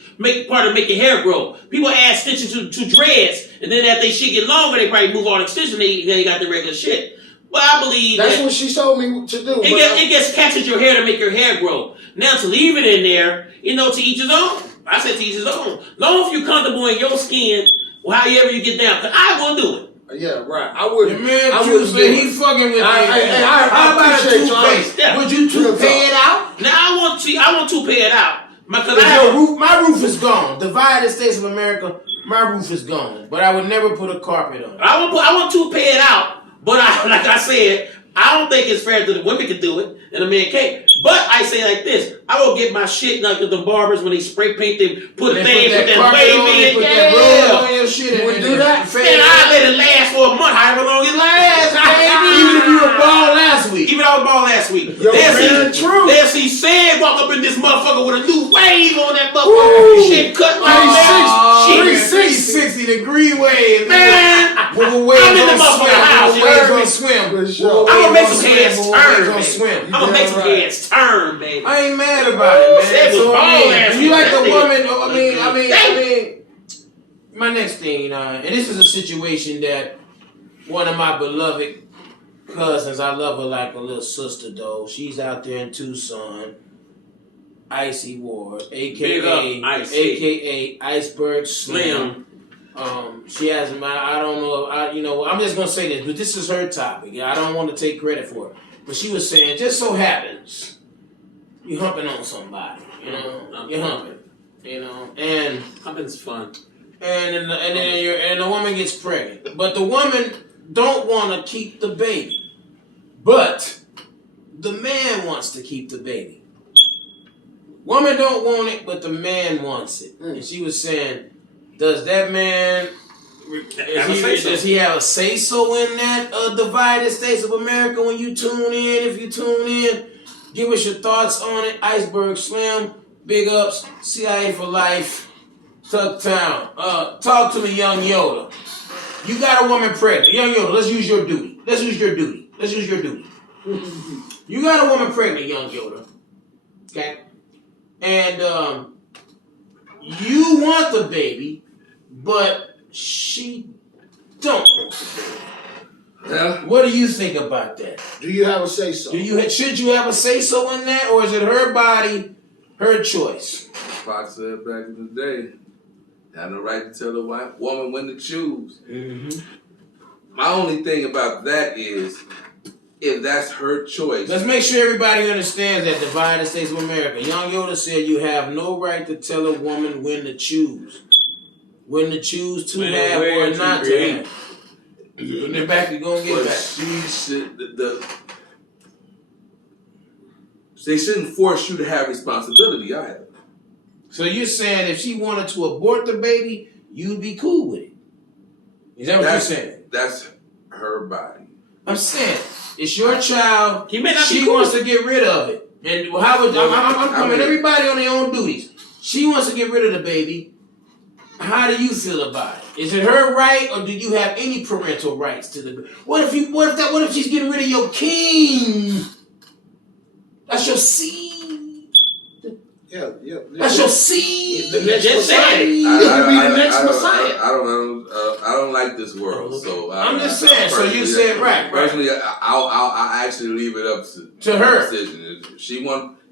part of making hair grow. People add extensions to dreads, and then after they shit get longer, they probably move on extension. They got the regular shit. But I believe that's what she told me to do. It gets catches your hair to make your hair grow. Now to leave it in there, to each his own. I said to each his own. Long as you're comfortable in your skin, however you get down, because I will do it. Yeah, right. I wouldn't. Man, I wouldn't say he fucking with me. How about a toupee? Yeah. Would you toupee it out? Now I want toupee it out. Because my roof is gone. Divided States of America, my roof is gone. But I would never put a carpet on it. I want toupee it out. But like I said, I don't think it's fair that the women can do it and a man can't. But I say like this, I will get my shit like the barbers when they spray paint, they put a thing, put that wave in, put that roll on your shit, and do that. Man, I let it last for a month, however long it lasts, baby. Even if you were bald last week. Even if I was bald last week. They'll see Sam walk up in this motherfucker with a new wave on that motherfucker. Shit cut like that. 360-degree wave. Man, with a wave I'm in the motherfucking house. swim. I'm gonna make some heads turn. I'm gonna make some heads turn, baby. I ain't mad about it, man. So, you like the woman? I mean, my next thing, and this is a situation that one of my beloved cousins, I love her like a little sister, though. She's out there in Tucson. Icy Ward, aka Iceberg Slim. She has I don't know. I'm just gonna say this, but this is her topic. I don't want to take credit for it, but she was saying, just so happens you humping on somebody, you're humping, and humping's fun, and then the woman gets pregnant, but the woman don't want to keep the baby, but the man wants to keep the baby. Woman don't want it, but the man wants it. And she was saying, does that man, does he have a say-so in that divided states of America when you tune in? If you tune in, give us your thoughts on it. Iceberg Slim, big ups, CIA for life, Tucktown. Talk to me, Young Yoda. You got a woman pregnant. Young Yoda, let's use your duty. You got a woman pregnant, Young Yoda. Okay? And you want the baby, but she don't want the baby. Yeah. What do you think about that? Do you have a say-so? Should you have a say-so in that, or is it her body, her choice? Fox said back in the day, had no right to tell the woman when to choose. Mm-hmm. My only thing about that is, if that's her choice. Let's make sure everybody understands that divided states of America. Young Yoda said you have no right to tell a woman when to choose. When to choose to have or not to have. They're back, you're going to get back. They shouldn't force you to have responsibility either. So you're saying if she wanted to abort the baby, you'd be cool with it? Is that what you're saying? That's her body. I'm saying it's your child. He may not she be cool. wants to get rid of it. And how would I'm coming? Everybody on their own duties. She wants to get rid of the baby. How do you feel about it? Is it her right, or do you have any parental rights to the baby? What if she's getting rid of your king? That's your seed. Yeah. That's your seed. The next Just Messiah. saying. You could be the next Messiah. I don't like this world. So I'm just saying. So you said right. Personally, I'll actually leave it up to her decision.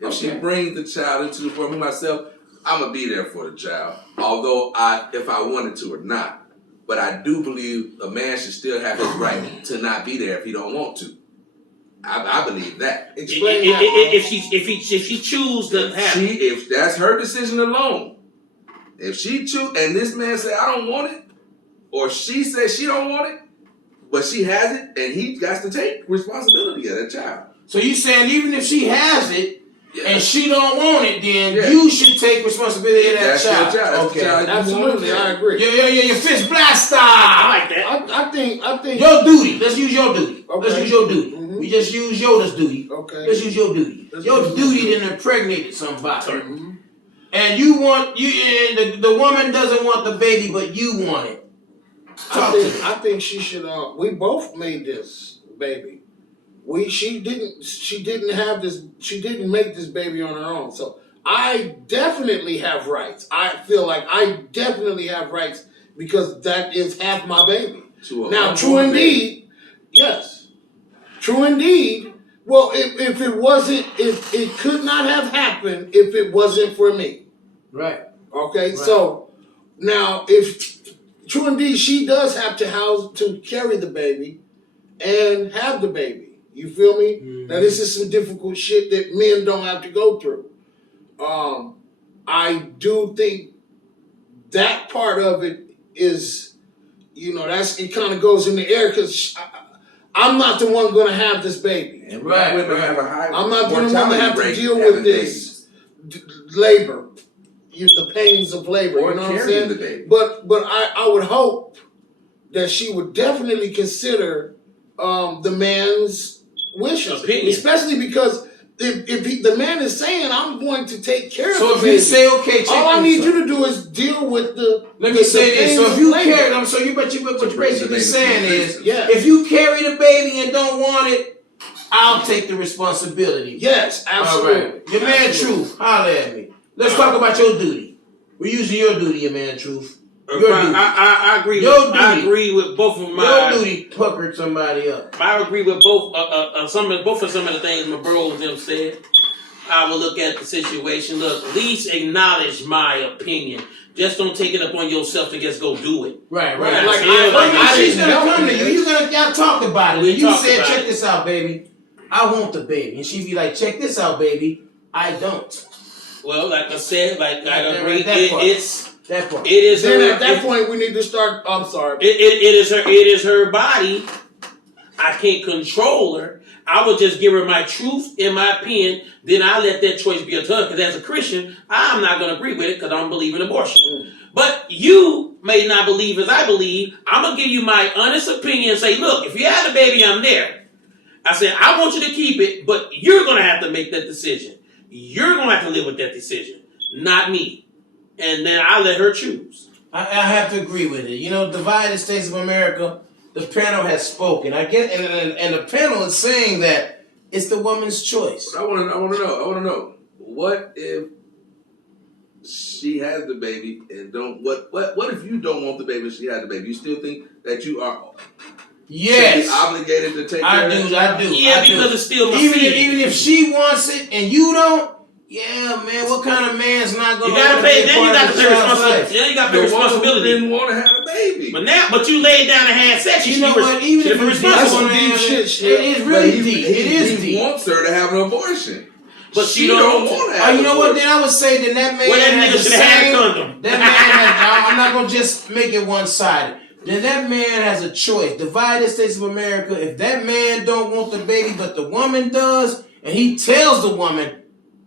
If she brings the child into the world, me myself, I'm gonna be there for the child. Although if I wanted to or not, but I do believe a man should still have his right to not be there if he don't want to. I believe that. Explain that. If she choose to have it. If that's her decision alone, if she choose and this man say I don't want it, or she says she don't want it, but she has it, and he got to take responsibility of that child. So you saying even if she has it and she don't want it, then Yeah. you should take responsibility of that That's child. your child. Okay, Absolutely, I agree. Yeah, your fist blaster. I like that. I think Your duty. Let's use your duty. Okay. Let's use your duty. Mhm. We just use Yoda's duty. Okay. Let's use your duty. Your duty then impregnated somebody. Mm-hmm. And you want the woman doesn't want the baby, but you want it. Talk to me. I think she should. We both made this baby. She didn't make this baby on her own. So I definitely have rights. I feel like I definitely have rights because that is half my baby. Now, true indeed, yes, true indeed. Well, if it could not have happened if it wasn't for me. Right. Okay, Right. so now if true indeed, she does have to carry the baby and have the baby. You feel me? Mm-hmm. Now this is some difficult shit that men don't have to go through. I do think that part of it is, it kind of goes in the air because I'm not the one going to have this baby. And Right, women right. have a high I'm not the one to mortality have to rate deal having with this labor, the pains of labor. Or You know what I'm carrying saying? the baby. But I would hope that she would definitely consider the man's wishes, Opinion. especially because if the man is saying I'm going to take care of So the if baby, you say okay, check all I this need out. you to do is deal with the. Let me say this. So if you carry, carry them, what you're basically saying is, yeah, if you carry the baby and don't want it, I'll take the responsibility. yes, absolutely. All right. Your man Truth, holler at me. Let's talk about your duty. We're using your duty, your man Truth. Your duty. I agree. Your I duty. agree with both of my. Your duty puckered somebody up. I agree with both some of the things my bros and them said. I will look at the situation. Look, at least acknowledge my opinion. Just don't take it upon yourself to just go do it. Right. Like, She's gonna come to you. Y'all talk about it. We And you talked said, about check it. this out, baby. I want the baby. And she'd be like, check this out, baby. I don't. Well, like I said, I Right, agree. that part. That part. It is Then her. at that point we need to start. I'm sorry. It is her body. I can't control her. I would just give her my truth and my opinion. Then I let that choice be up to her. Because as a Christian, I'm not going to agree with it because I don't believe in abortion. But you may not believe as I believe. I'm going to give you my honest opinion and say, look, if you had a baby, I'm there. I said, I want you to keep it, but you're going to have to make that decision. You're going to have to live with that decision, not me. And then I let her choose. I have to agree with it. You know, divided states of America, the panel has spoken. I get, and the panel is saying that it's the woman's choice. I want to know. What if she has the baby and don't? What if you don't want the baby and she has the baby? You still think that you are? Yes. Obligated to take care of it? I do. Yeah, because it's still my even if she wants it and you don't, yeah, man, what kind of man's not gonna? You gotta pay. Then you got to pay responsibility. Then you got to pay responsibility. Didn't want to have a baby. But you laid down and had sex. You know what? Even if it's responsible, it is really deep. It is deep. He wants her to have an abortion. But she don't want to have you know what? Then I would say that man that nigga has should the have had a same. condom. That man has. I'm not gonna just make it one-sided. Then that man has a choice. Divided States of America. If that man don't want the baby, but the woman does, and he tells the woman,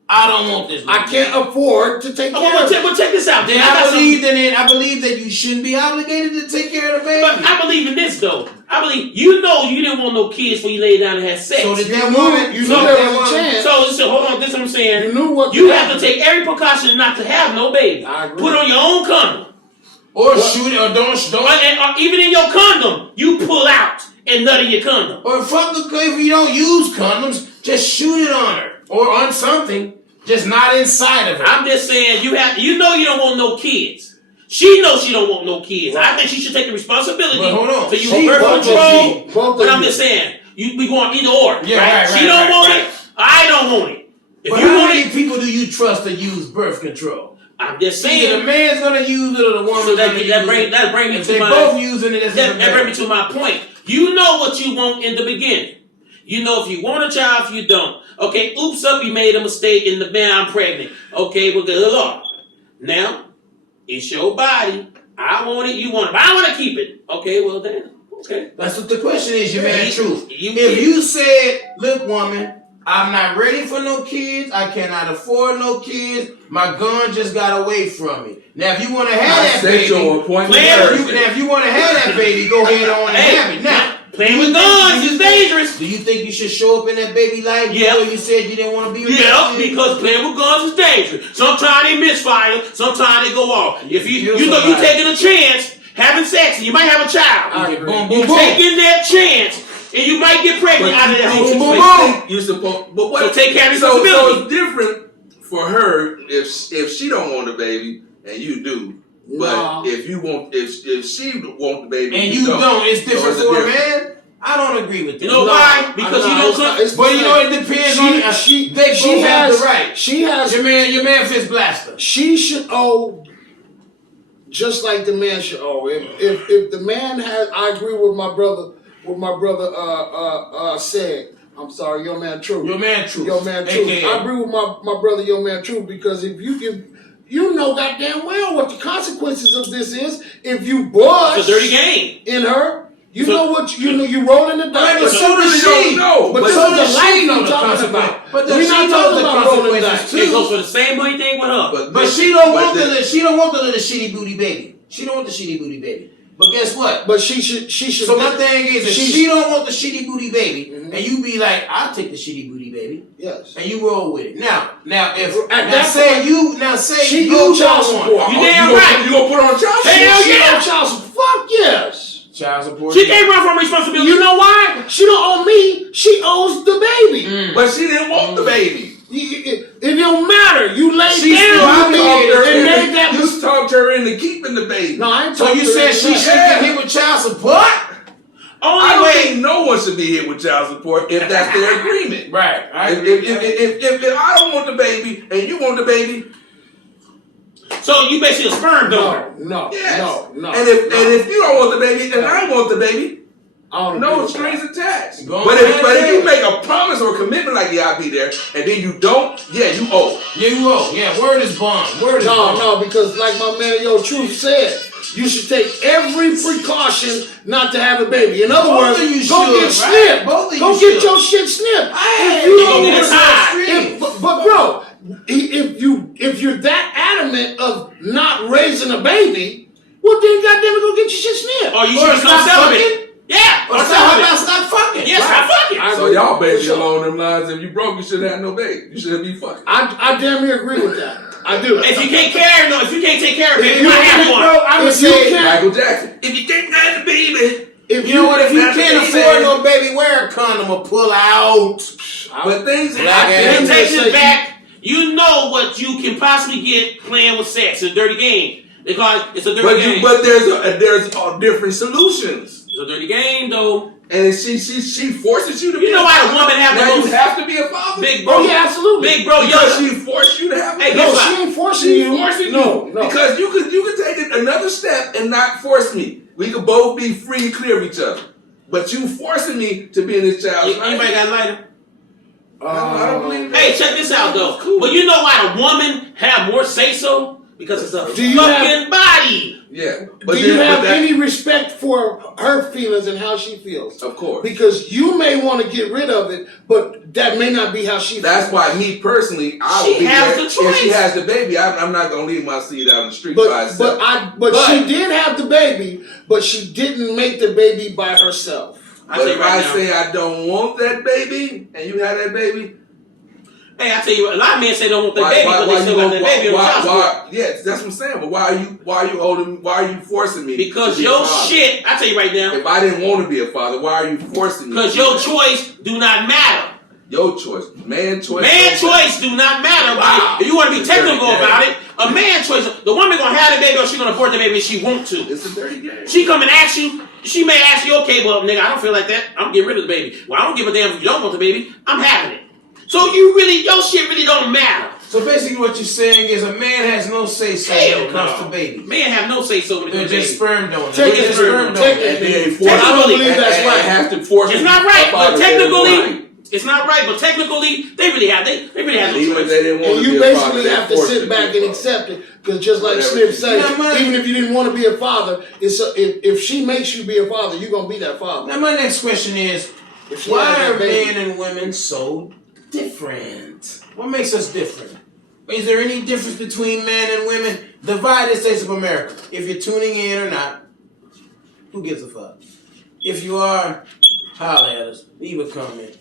"I don't want this. I can't afford to take care of it." Well, check this out. Then I believe that you shouldn't be obligated to take care of the baby. But I believe in this though. I believe you didn't want no kids before you laid down and had sex. So did that woman? You knew there was a chance. So hold on. This is what I'm saying. You knew what you have to take every precaution not to have no baby. I agree. Put on your own condom. Or shoot it, or don't. Or even in your condom, you pull out and nut in your condom. Or fuck the if you don't use condoms, just shoot it on her or on something, just not inside of her. I'm just saying you don't want no kids. She knows she don't want no kids. Right. I think she should take the responsibility. But hold on. So you birth control. But I'm just saying we going either or. Yeah, right? She don't want it. I don't want it. If but how many people do you trust to use birth control? I'm just saying. Either the man's gonna use it or the woman's gonna use it. That bring me to my. Both using it. That bring me to my point. You know what you want in the beginning. You know if you want a child, if you don't. Okay, oops up, you made a mistake in the man, I'm pregnant. Okay, well, good Lord. Now, it's your body. I want it, you want it. But I want to keep it. Okay, well then. Okay. That's what the question is, your man. Truth. If you said, look, woman, I'm not ready for no kids. I cannot afford no kids. My gun just got away from me. Now, if you want to have that baby, if you want to have that baby, go ahead on and have it. Now, playing with guns is dangerous. Do you think you should show up in that baby life? Yeah. You said you didn't want to be with that kid? Because playing with guns is dangerous. Sometimes they misfire. Sometimes they go off. If you know you're taking a chance, having sex, and you might have a child. You're taking that chance. And you might get pregnant out of that whole situation. You're supposed, but what? So take care of responsibility. So it's different for her if she don't want the baby and you do. But if you want, if she want the baby and you don't, it's different for a man. I don't agree with that. You know why? Because you don't. But you know it depends on. She has the right. She has your man Fitz Blaster. She should owe. Just like the man should owe. If the man has, I agree with my brother. What my brother said. I'm sorry, your man True. Your man True. Your man True. I agree with my brother, your man True, because if you know goddamn well what the consequences of this is. If you bust it's a dirty game in her, you know you rolling the dice. But so does she. But this is the life we're talking about. But we're not talking about rolling dice. It goes for the same money thing with her. But she don't want the little shitty booty baby. She don't want the shitty booty baby. But guess what? But she should. So my thing is, if she don't want the shitty booty baby, and you be like, I'll take the shitty booty baby. Yes. And you roll with it. Now, if she you child support. You damn right. You gonna put her on child support? Hell yeah. Child support. Fuck yes. Child support. She can't run from responsibility. You know why? She don't owe me. She owes the baby. But she didn't want the baby. It don't matter. You lay down and you talked her into keeping the baby. No, I ain't so you said she should get hit with child support? I don't think no one should be hit with child support if that's their agreement. Right. If I don't want the baby and you want the baby. So you basically a sperm donor. No. And if you don't want the baby and I want the baby, no strings attached. But if you make a promise or a commitment like, yeah, I'll be there, and then you don't, yeah, you owe. Yeah, you owe. Yeah, word is bond. No, because like my man Truth said, you should take every precaution not to have a baby. In other Both words, of you go should, get right? snipped. Both of Go you get should. your shit snipped. Hey, If you you don't gonna want get to, extreme. but bro, if you're that adamant of not raising a baby, well then goddamn it, go get your shit snipped. Or you Or should become stop celibate. fucking. Yeah, Or or how celibate. about stop fucking? Yeah, stop fucking. So y'all basically For sure. along them lines. If you broke, you shouldn't have no baby. You shouldn't be fucking. I damn near agree with that. I do. If you can't take care of If it, you why have can't, one? bro, I would If you say, can't- Michael Jackson. If you can't have the baby. if You know what? If you Not can't the baby. afford no baby, wear a condom or pull out. But things Black happen. ass. And take say this back. You know what you can possibly get playing with sex. It's a dirty game. Because it's a dirty game. But there's different solutions. It's a dirty game, though. And she forces you to be. You know why a woman have the now you most have to be a father. big bro? Oh yeah, absolutely. Big bro, Because yo. she forced you to have. Hey, a No, guess she what? ain't forcing She's you. forcing No. you because you could take it another step and not force me. We could both be free and clear of each other. But you forcing me to be in this child's life. Anybody got a lighter? I don't believe that. Hey, check this out, though. Cool. But you know why the woman have more say-so? Because it's a Do you fucking body. Yeah. Do you have any respect for her feelings and how she feels? Of course. Because you may want to get rid of it, but that may not be how she That's feels. why me personally, I She would be has there. the choice. If she has the baby, I'm not gonna leave my seed out in the street by But itself. but she did have the baby, but she didn't make the baby by herself. I But tell if you right I now. say I don't want that baby and you have that baby, Hey, I tell you what, a lot of men say they don't want their baby, but they still got their baby on child support. yes, that's what I'm saying. But why are you forcing me? Because to be a your father? shit, I tell you right now, If I didn't want to be a father, why are you forcing me? because your choice do not matter. Your choice, man choice, Man choice do not matter. Wow. If you want to be It's a dirty technical game. about it, a man choice, the woman gonna have the baby or she gonna abort the baby if she want to. It's a dirty game. She come and ask you, she may ask you, okay, well, nigga, I don't feel like that. I'm getting rid of the baby. Well, I don't give a damn if you don't want the baby. I'm having it. So your shit really don't matter. So basically, what you're saying is a man has no say so when it comes to babies. Men have no say so when it They're comes to just babies. sperm donors. Take They're it, just sperm sperm donors. donors. And then Technically, I don't believe that's and right. have to force It's me not to right, father but that technically, right. it's not right, but technically, they really have no Even if choice. they didn't want And to you be a father, basically they have to forced sit you back be a and father. accept it. Because just like Whatever Snip she says, Now, man- even if you didn't want to be a father, if she makes you be a father, you're going to be that father. Now, my next question is, If she why has that are baby. men and women so different? What makes us different? Is there any difference between men and women? Divided States of America. If you're tuning in or not, who gives a fuck? If you are, holler at us. Leave a comment.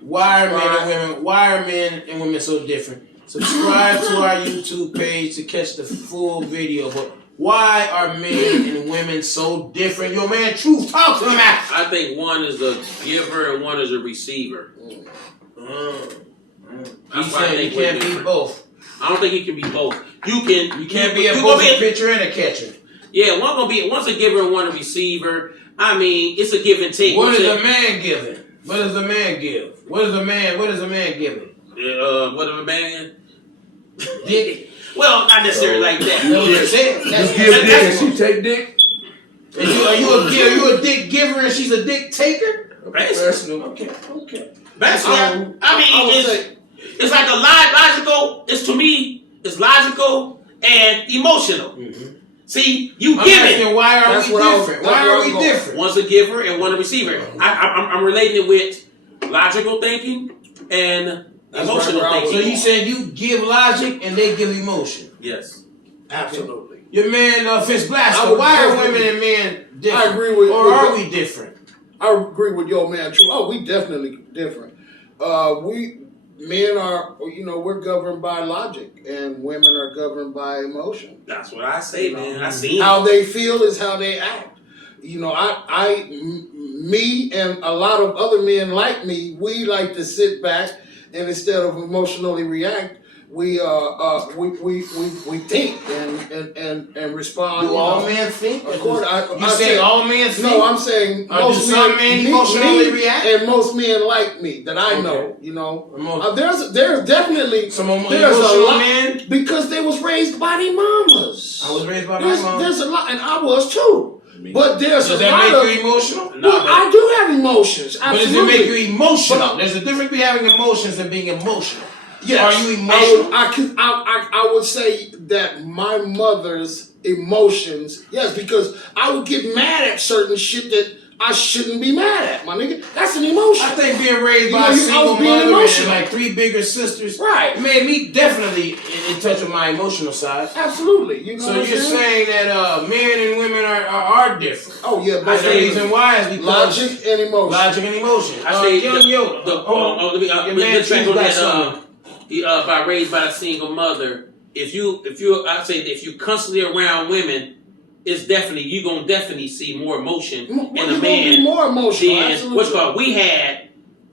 Why are men and women so different? Subscribe to our YouTube page to catch the full video. But why are men and women so different? Yo, man, Truth, talk to him out. I think one is a giver and one is a receiver. That's He's why I saying think you we're can't be different. both. I don't think you can be both. You can't be a you both gonna a pitcher and a catcher. Yeah, one's a giver and one a receiver. I mean, it's a give and take. What is a man giving? What does a man give? What is a man giving? What of a man? Dick. Well, not necessarily like that. That's what you said. You That's- give dick that's- and she take dick. Are you a dick giver and she's a dick taker? Professional. Okay. Basically, I mean, it's like a logical. To me, it's logical and emotional. Mm-hmm. See, you I'm give asking, it. why are That's we what I was- different? that's Why where are I'm we going. different? One's a giver and one a receiver. I'm relating it with logical thinking and That's emotional right where I was So thinking. you said you give logic and they give emotion. Yes. Absolutely. Your man I Fitzblasco, would why are definitely- women and men different? I agree with- Or with- are we different? I agree with your man, True. Oh, we definitely different. Men are, we're governed by logic, and women are governed by emotion. That's what I say, man. I seen How they feel is how they act. Me and a lot of other men like me, we like to sit back and instead of emotionally react, we think and respond. Do all men think? Of course, You say all men think? No, I'm saying Or do most some men emotionally react? and most men like me that I know. There's definitely Some more there's a emotional lot men? because they was raised by their mamas. I was raised by my mom. There's a lot, and I was too. But there's Does a lot that of. make you emotional? Well, I do have emotions. But does Absolutely. it make you emotional? But- There's a difference between having emotions and being emotional. Yes. Are you emotional? I would say that my mother's emotions. Yes, because I would get mad at certain shit that I shouldn't be mad at, my nigga. That's an emotion. I think being raised by a single mother and like 3 bigger sisters, right, made me definitely in touch with my emotional side. Absolutely. You know so you're saying that men and women are different. Oh yeah, but the reason why is because logic and emotion. Logic and emotion. I say Young Yoda. By raised by a single mother. If you constantly around women, it's definitely you gonna definitely see more emotion in a man. More emotional. Than what's called. We had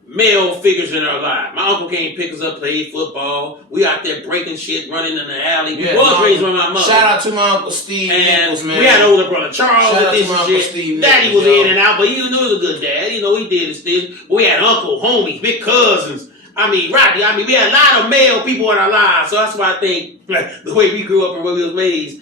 male figures in our life. My uncle came pick us up, played football. We out there breaking shit, running in the alley. Yeah, we was raised by my mother. Shout out to my Uncle Steve Nichols, man. We had an older brother Charles. Shout out this to my and Uncle shit. Steve Daddy Nichols, was in and out, but he was a good dad. You know, he did his thing. But we had uncle, homies, big cousins. Rodney. We had a lot of male people in our lives. So that's why I think like the way we grew up and where we was raised,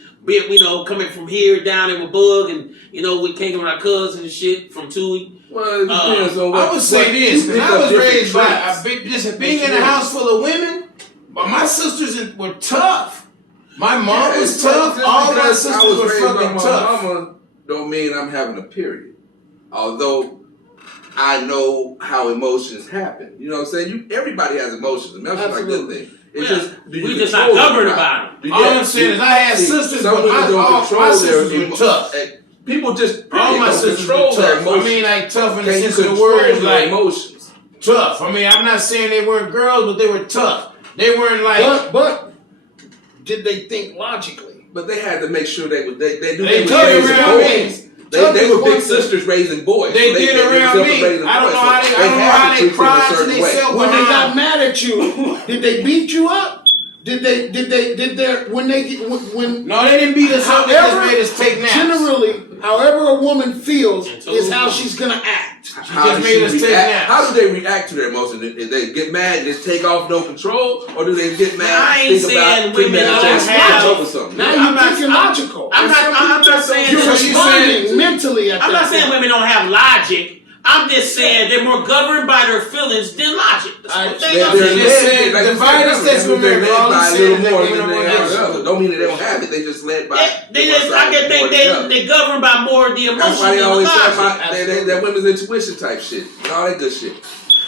coming from here down in Bug, and we came with our cousins and shit from Tui. Well, it depends on what. I would say this, because I was raised by being in a house full of women, but my sisters were tough. My mom was tough. All my sisters were fucking tough. Mama don't mean I'm having a period. Although I know how emotions happen. You know what I'm saying? Everybody has emotions. Emotions are a good thing. It's we just not governed about them. All I'm saying is I had sisters, but my sisters were tough. People just all my sisters control their emotions. I mean, like tough in the sense of the word, like emotions. Tough. I mean, I'm not saying they weren't girls, but they were tough. They weren't like. But did they think logically? But they had to make sure they were They raising boys. They were big sisters raising boys. They did around me. I don't know how they cried to themselves. When they got mad at you, did they beat you up? When No, they didn't beat us up. They just made us take naps. Generally, however a woman feels is how she's gonna act. How do they react to their emotions? Did they get mad and just take off no control, or do they get mad? I ain't saying women don't have. Now you're thinking logical. I'm not saying you're responding mentally. I'm not saying women don't have logic. I'm just saying they're more governed by their feelings than logic. The violence that's been led by a little more than they have the other. Don't mean that they don't have it. They just led by. They governed by more of the emotion. That's why they always talk about that women's intuition type shit and all that good shit.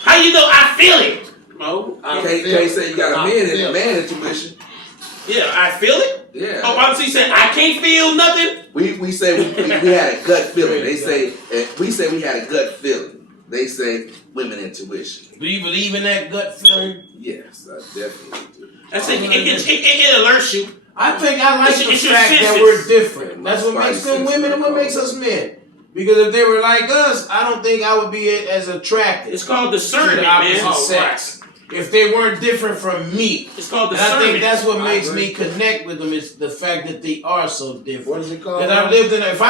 How you know I feel it? Mo, can't say you got a man intuition. Yeah, I feel it. Yeah. Oh, obviously, saying I can't feel nothing. We say we had a gut feeling. They say we say we had a gut feeling. They say women intuition. Do you believe in that gut feeling? Yes, I definitely do. I say it alerts you. I think I like the fact that we're different. That's what makes them women and what makes us men. Because if they were like us, I don't think I would be as attracted. It's called discernment, to the opposite sex. If they weren't different from me. It's called discernment. And I think that's what makes me connect with them is the fact that they are so different. What is it called? If I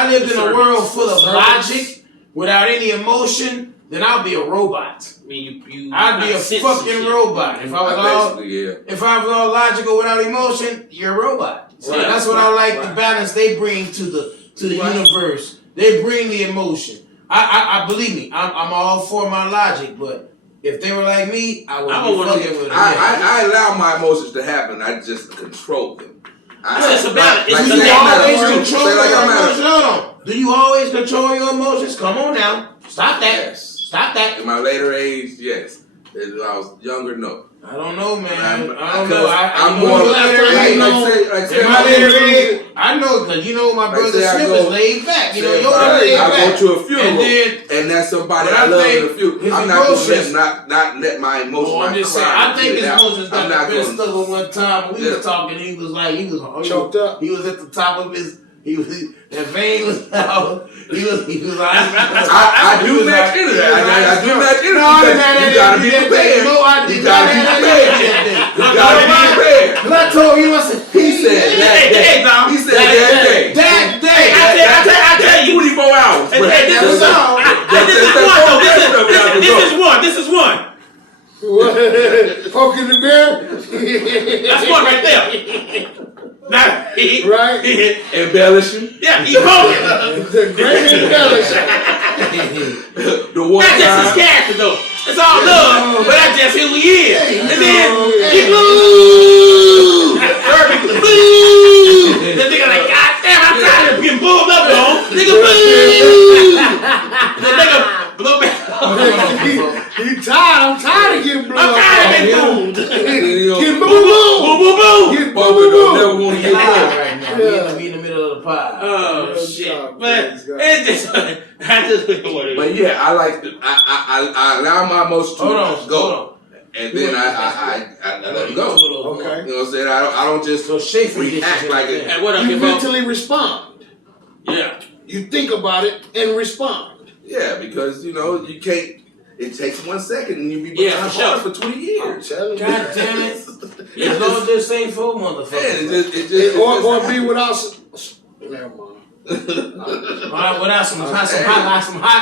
lived in a world full of logic, without any emotion, then I'll be a robot. I mean, I'd be a fucking robot. If I was all logical without emotion, you're a robot. So that's what I like the balance they bring to the universe. They bring the emotion. I believe me, I'm all for my logic, but if they were like me, I would be fucking with them. I allow my emotions to happen. I just control them. Do you always control your emotions? Come on now. Stop that. Yes. Stop that. In my later age, yes. When I was younger, no. I don't know, man. I don't In know. my later age, I know because my brother Smith is laid back. Your brother laid back. I go to a funeral and that's somebody I love in a funeral. I'm not going to let my emotions. I'm just saying. I think his emotions got messed up one time. We was talking. He was choked up. He was at the top of his. That vein was out. He was like, I do match into that. I do match into that. You gotta be prepared. You gotta be prepared. You gotta be prepared. Because I told him, he said that day. He said that day. I tell you, 24 hours. This is one. Poking the bear? That's one right there. Right? Embellishing. Yeah, he poking. The great embellishing. The one not just his character though. It's all love, but that's just who he is. And then he blue. Then nigga like, God damn, I But yeah, I like I allow my emotions to go. And then I let them go. Okay. You know what I'm saying? I don't just react like it. Hey, what up, You mentally respond. Yeah. You think about it and respond. Yeah, because you know you can't. It takes 1 second and you be behind bars for 20 years. God damn it! It's all just ain't for motherfuckers. Or be without. Never mind. Without some hot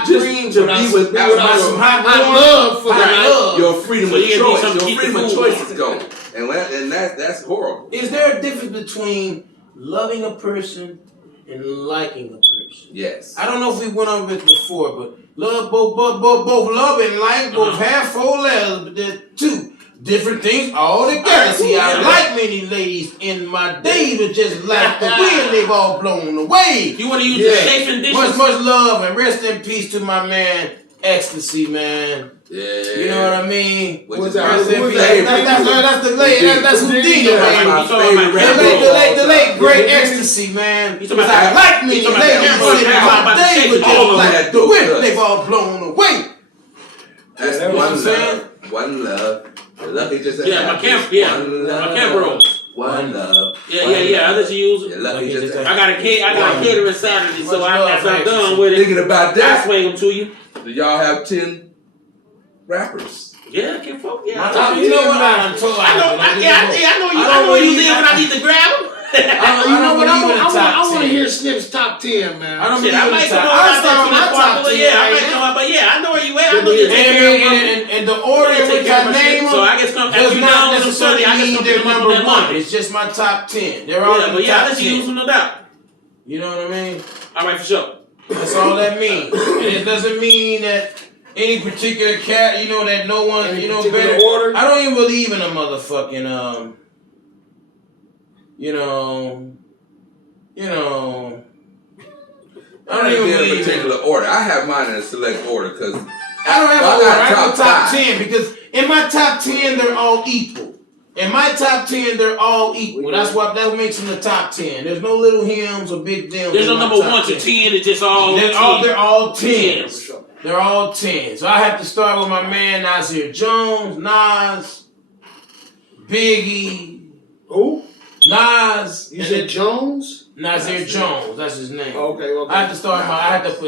cream, without some hot love for love. Your freedom of choice. Your freedom of choice is gone, and that's horrible. Is there a difference between loving a person and liking a person? Yes. I don't know if we went over it before, but love both love and like both have 4 letters, but they're 2 different things all together. See, I like many ladies in my days, but just like the wind, they've all blown away. You want to use the chafing dishes? Much love and rest in peace to my man Ecstasy, man. Yeah. You know what I mean? What's Rest in peace. that? That's the lady. That's Houdini, baby. The late great Ecstasy, man. You talking about I like me. The lady in my days, but just like the wind, they've all blown away. That's what I'm saying. One love. Lucky just my camera rolls. One love. Yeah. I let you use it. Lucky just I got a catering Saturday, so after I'm done with it, thinking about that. I swing them to you. Do y'all have 10 rappers? Yeah, I can fuck. Yeah, You know what? I know where you live, and I need to grab them. You know what? I want to hear Snip's top 10, man. I don't Shit, I might come over out there. I might come up, but yeah, I know where you at. I know you take care of and the order in which I name them, so I guess come does not necessarily mean they're number 1. Money. It's just my top 10. They're all in the top 10. I let you use them, no doubt. You know what I mean? All right, for sure. That's all that means. And it doesn't mean that any particular cat, you know, that no one, any you know, particular better. Order? I don't even believe in a motherfucking, you know. I don't even believe in a particular order. I have mine in a select order because I don't have an order. I have a top 10 because in my top 10 they're all equal. In my top 10 they're all equal. That's what makes them the top 10. There's no little hymns or big deals. There's no number 1 to 10. It's just all. They're all 10s. They're all 10. So I have to start with my man Nasir Jones, Nas, Biggie. Who? Nas. You said Jones? Nasir Jones, that's his name. Okay. I have to start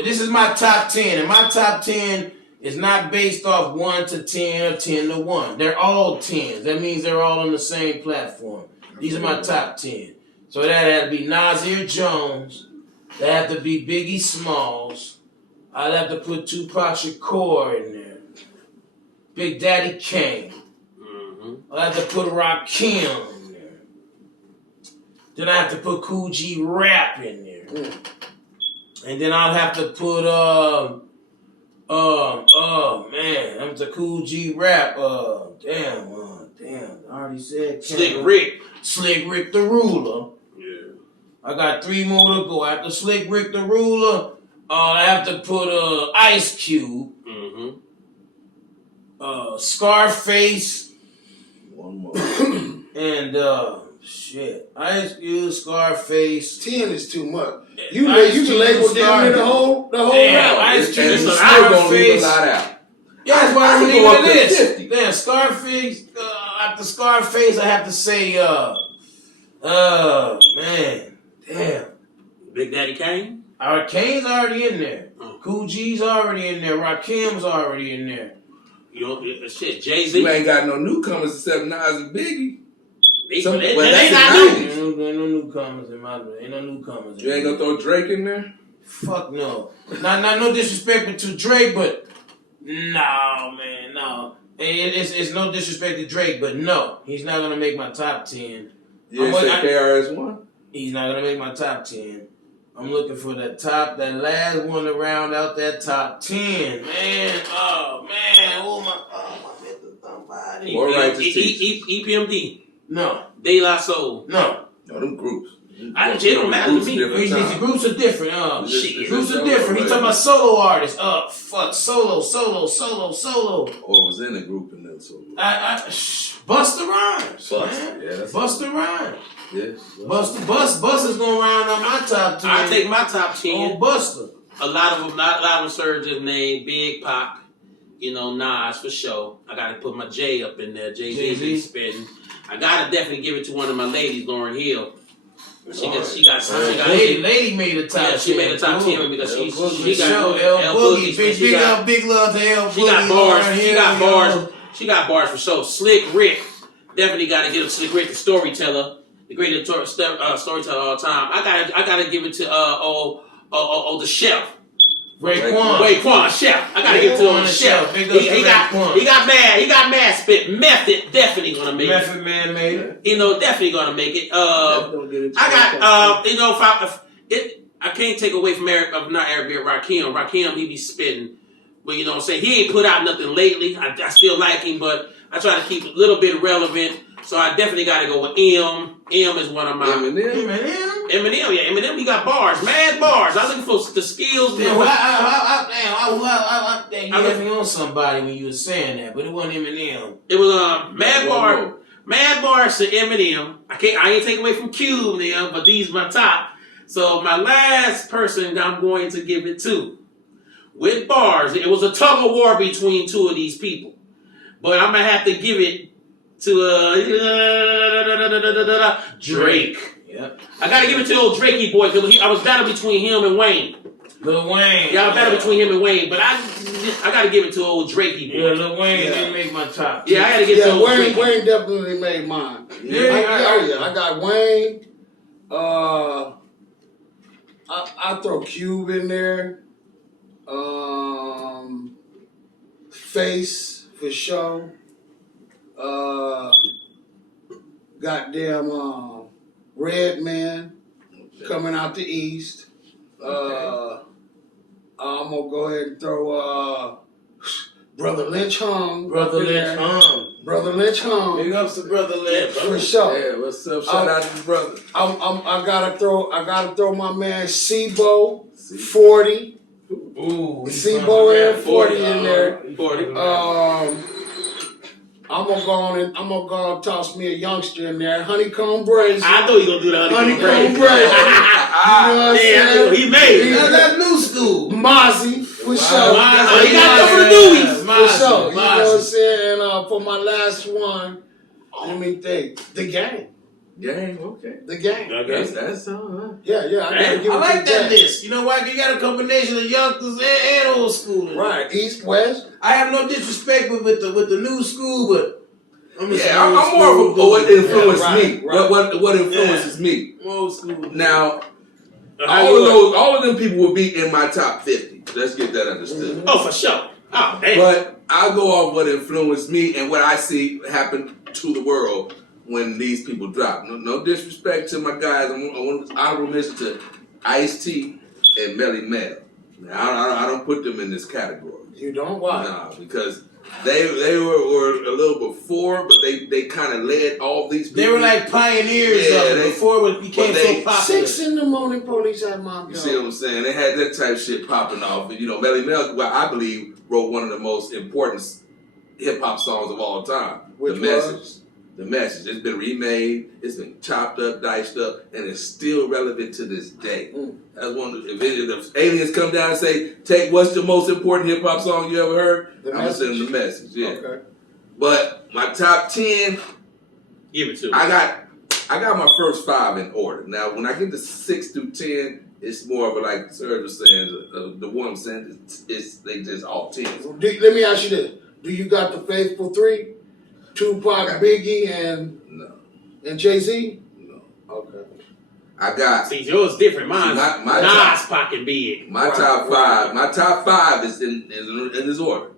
this is my top 10, and my top 10 is not based off 1 to 10 or 10 to 1. They're all 10s. That means they're all on the same platform. These are my top 10. So that had to be Nasir Jones. That had to be Biggie Smalls. I'd have to put Tupac Shakur in there. Big Daddy Kane. I'd have to put Rakim. Then I have to put Cool G Rap in there. And then I'll have to put I'm the Cool G Rap. Damn, I already said Slick Rick the Ruler. Yeah. I got 3 more to go. After Slick Rick the Ruler, I have to put Ice Cube. Scarface. One more. And shit. Ice Cube, Scarface. 10 is too much. You can label down the whole Damn, Ice Cube, Scarface. Yeah, that's why I'm leaving this. Then Scarface. After Scarface, I have to say, man, damn. Big Daddy Kane. Kane's already in there. Cool G's already in there. Rakim's already in there. Shit, Jay-Z. You ain't got no newcomers except Nas and Biggie. They not new. Ain't no newcomers in my. Ain't no newcomers. You ain't gonna throw Drake in there? Fuck no. Not no disrespect to Drake, but no, man, no. It's no disrespect to Drake, but no, he's not gonna make my top 10. You say KRS-One? He's not gonna make my top 10. I'm looking for that last one to round out that top 10, man. Oh my mental somebody. More right to teach. EPMD. No. De La Soul. No. No, them groups. It don't matter to me. The groups are different. Groups are different. He's talking about solo artists. Fuck. Solo. Or was in a group and then solo. Busta Rhymes, man. Yeah, Busta Rhymes. Yes. Busta's gonna round out my top 10. I take my top 10. Oh, Busta. a lot of them served his name, Big Pac, you know, Nas for sure. I gotta put my J up in there, Jay-Z be spitting. I gotta definitely give it to one of my ladies, Lauryn Hill. She got lady made a top 10. Yeah, she made a top 10 because she got L Boogie. Big love to L Boogie. She got bars. She got bars. She got bars for sure. Slick Rick. Definitely got to give it to Slick Rick, the storyteller, the greatest storyteller of all time. I gotta give it to the chef. Raekwon, chef. I gotta give it to the chef. He got mad. Spit method. Definitely gonna make it. Method Man made it. You know, definitely gonna make it. I got you know, I can't take away from Rakim. Rakim, he be spitting. But you know what I'm saying? He ain't put out nothing lately. I still like him, but I try to keep it a little bit relevant. So I definitely got to go with M. M is one of my... Eminem, he got bars. Mad bars. I was looking for the skills. Yeah, you had me on somebody when you were saying that, but it wasn't Eminem. It was Mad bars to Eminem. I ain't taking away from Cube now, but these my top. So my last person I'm going to give it to. With bars, it was a tug of war between two of these people. But I'm going to have to give it to Drake. Yep. I got to give it to old Drakey boy because I was battling between him and Wayne. Lil Wayne. Yeah, I was battling between him and Wayne, but I got to give it to old Drakey boy. Yeah, Lil Wayne didn't make my top. Yeah, I got to give it to old Wayne. Drakey. Wayne definitely made mine. I got Wayne. I throw Cube in there. Face for sure. Goddamn Red Man coming out the East. I'm gonna go ahead and throw Brother Lynch Hung. Brother Lynch Hung. Big ups to Brother Lynch. For sure. Yeah, what's up? Shout out to the brother. I gotta throw my man Sebo 40. Ooh, Sebo and 40 in there. 40. I'm gonna go and toss me a youngster in there. Honeycomb Brazy. I thought you were going to do the Honeycomb Brazy. You know what I'm saying? He made it. That's new school. Mozzie, for sure. He got some of the newies. For sure. You know what I'm saying? And for my last one, let me think. The Game. Gang, okay. The Game. That's all right. Yeah. I like that list. You know why? You got a combination of youngsters and old school. Right. East, West. I have no disrespect with the new school, but I'm more of what influenced me. Right. What influences me. Old school. Now, all of them people will be in my top 50. Let's get that understood. Oh, for sure. Oh, damn. But I'll go off what influenced me and what I see happen to the world when these people drop. No disrespect to my guys. I want to honorable mention to Ice-T and Melly Mel. I don't put them in this category. You don't? Why? Nah, because they were a little before, but they kind of led all these people. They were like pioneers of it before it became so popular. 6 in the morning, police at my door. You see what I'm saying? They had that type of shit popping off. And, Melly Mel, I believe, wrote one of the most important hip-hop songs of all time. Which The Message. The Message. It's been remade, it's been chopped up, diced up, and it's still relevant to this day. That's one. If aliens come down and say, "Take what's the most important hip hop song you ever heard?" I'm gonna send them The Message. Yeah. Okay. But my top 10, Give it to me. I got my first 5 in order. Now, when I get to 6 through 10, it's more of a, like Serge was saying, the one I'm saying they just all 10s. Let me ask you this: do you got the faithful 3? Tupac, Biggie, and Jay-Z? No. Okay. I got. See, yours different. Mine's my Nas, Pac, and Big. My top 5. My top 5 is in this order.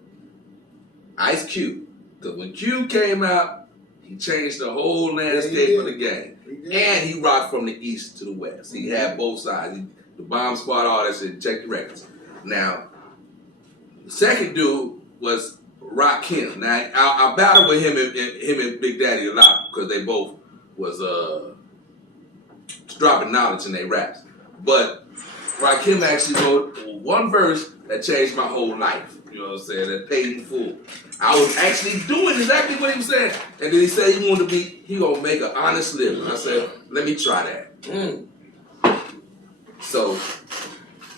Ice Cube, because when Cube came out, he changed the whole landscape of the game, and he rocked from the east to the west. He had both sides. The Bomb Squad, all that shit. Check the records. Now, the second dude was Rakim. Now I battled with him and Big Daddy a lot because they both was dropping knowledge in their raps. But Rakim actually wrote one verse that changed my whole life. You know what I'm saying? That paid in full. I was actually doing exactly what he was saying, and then he said he gonna make an honest living. I said, let me try that. So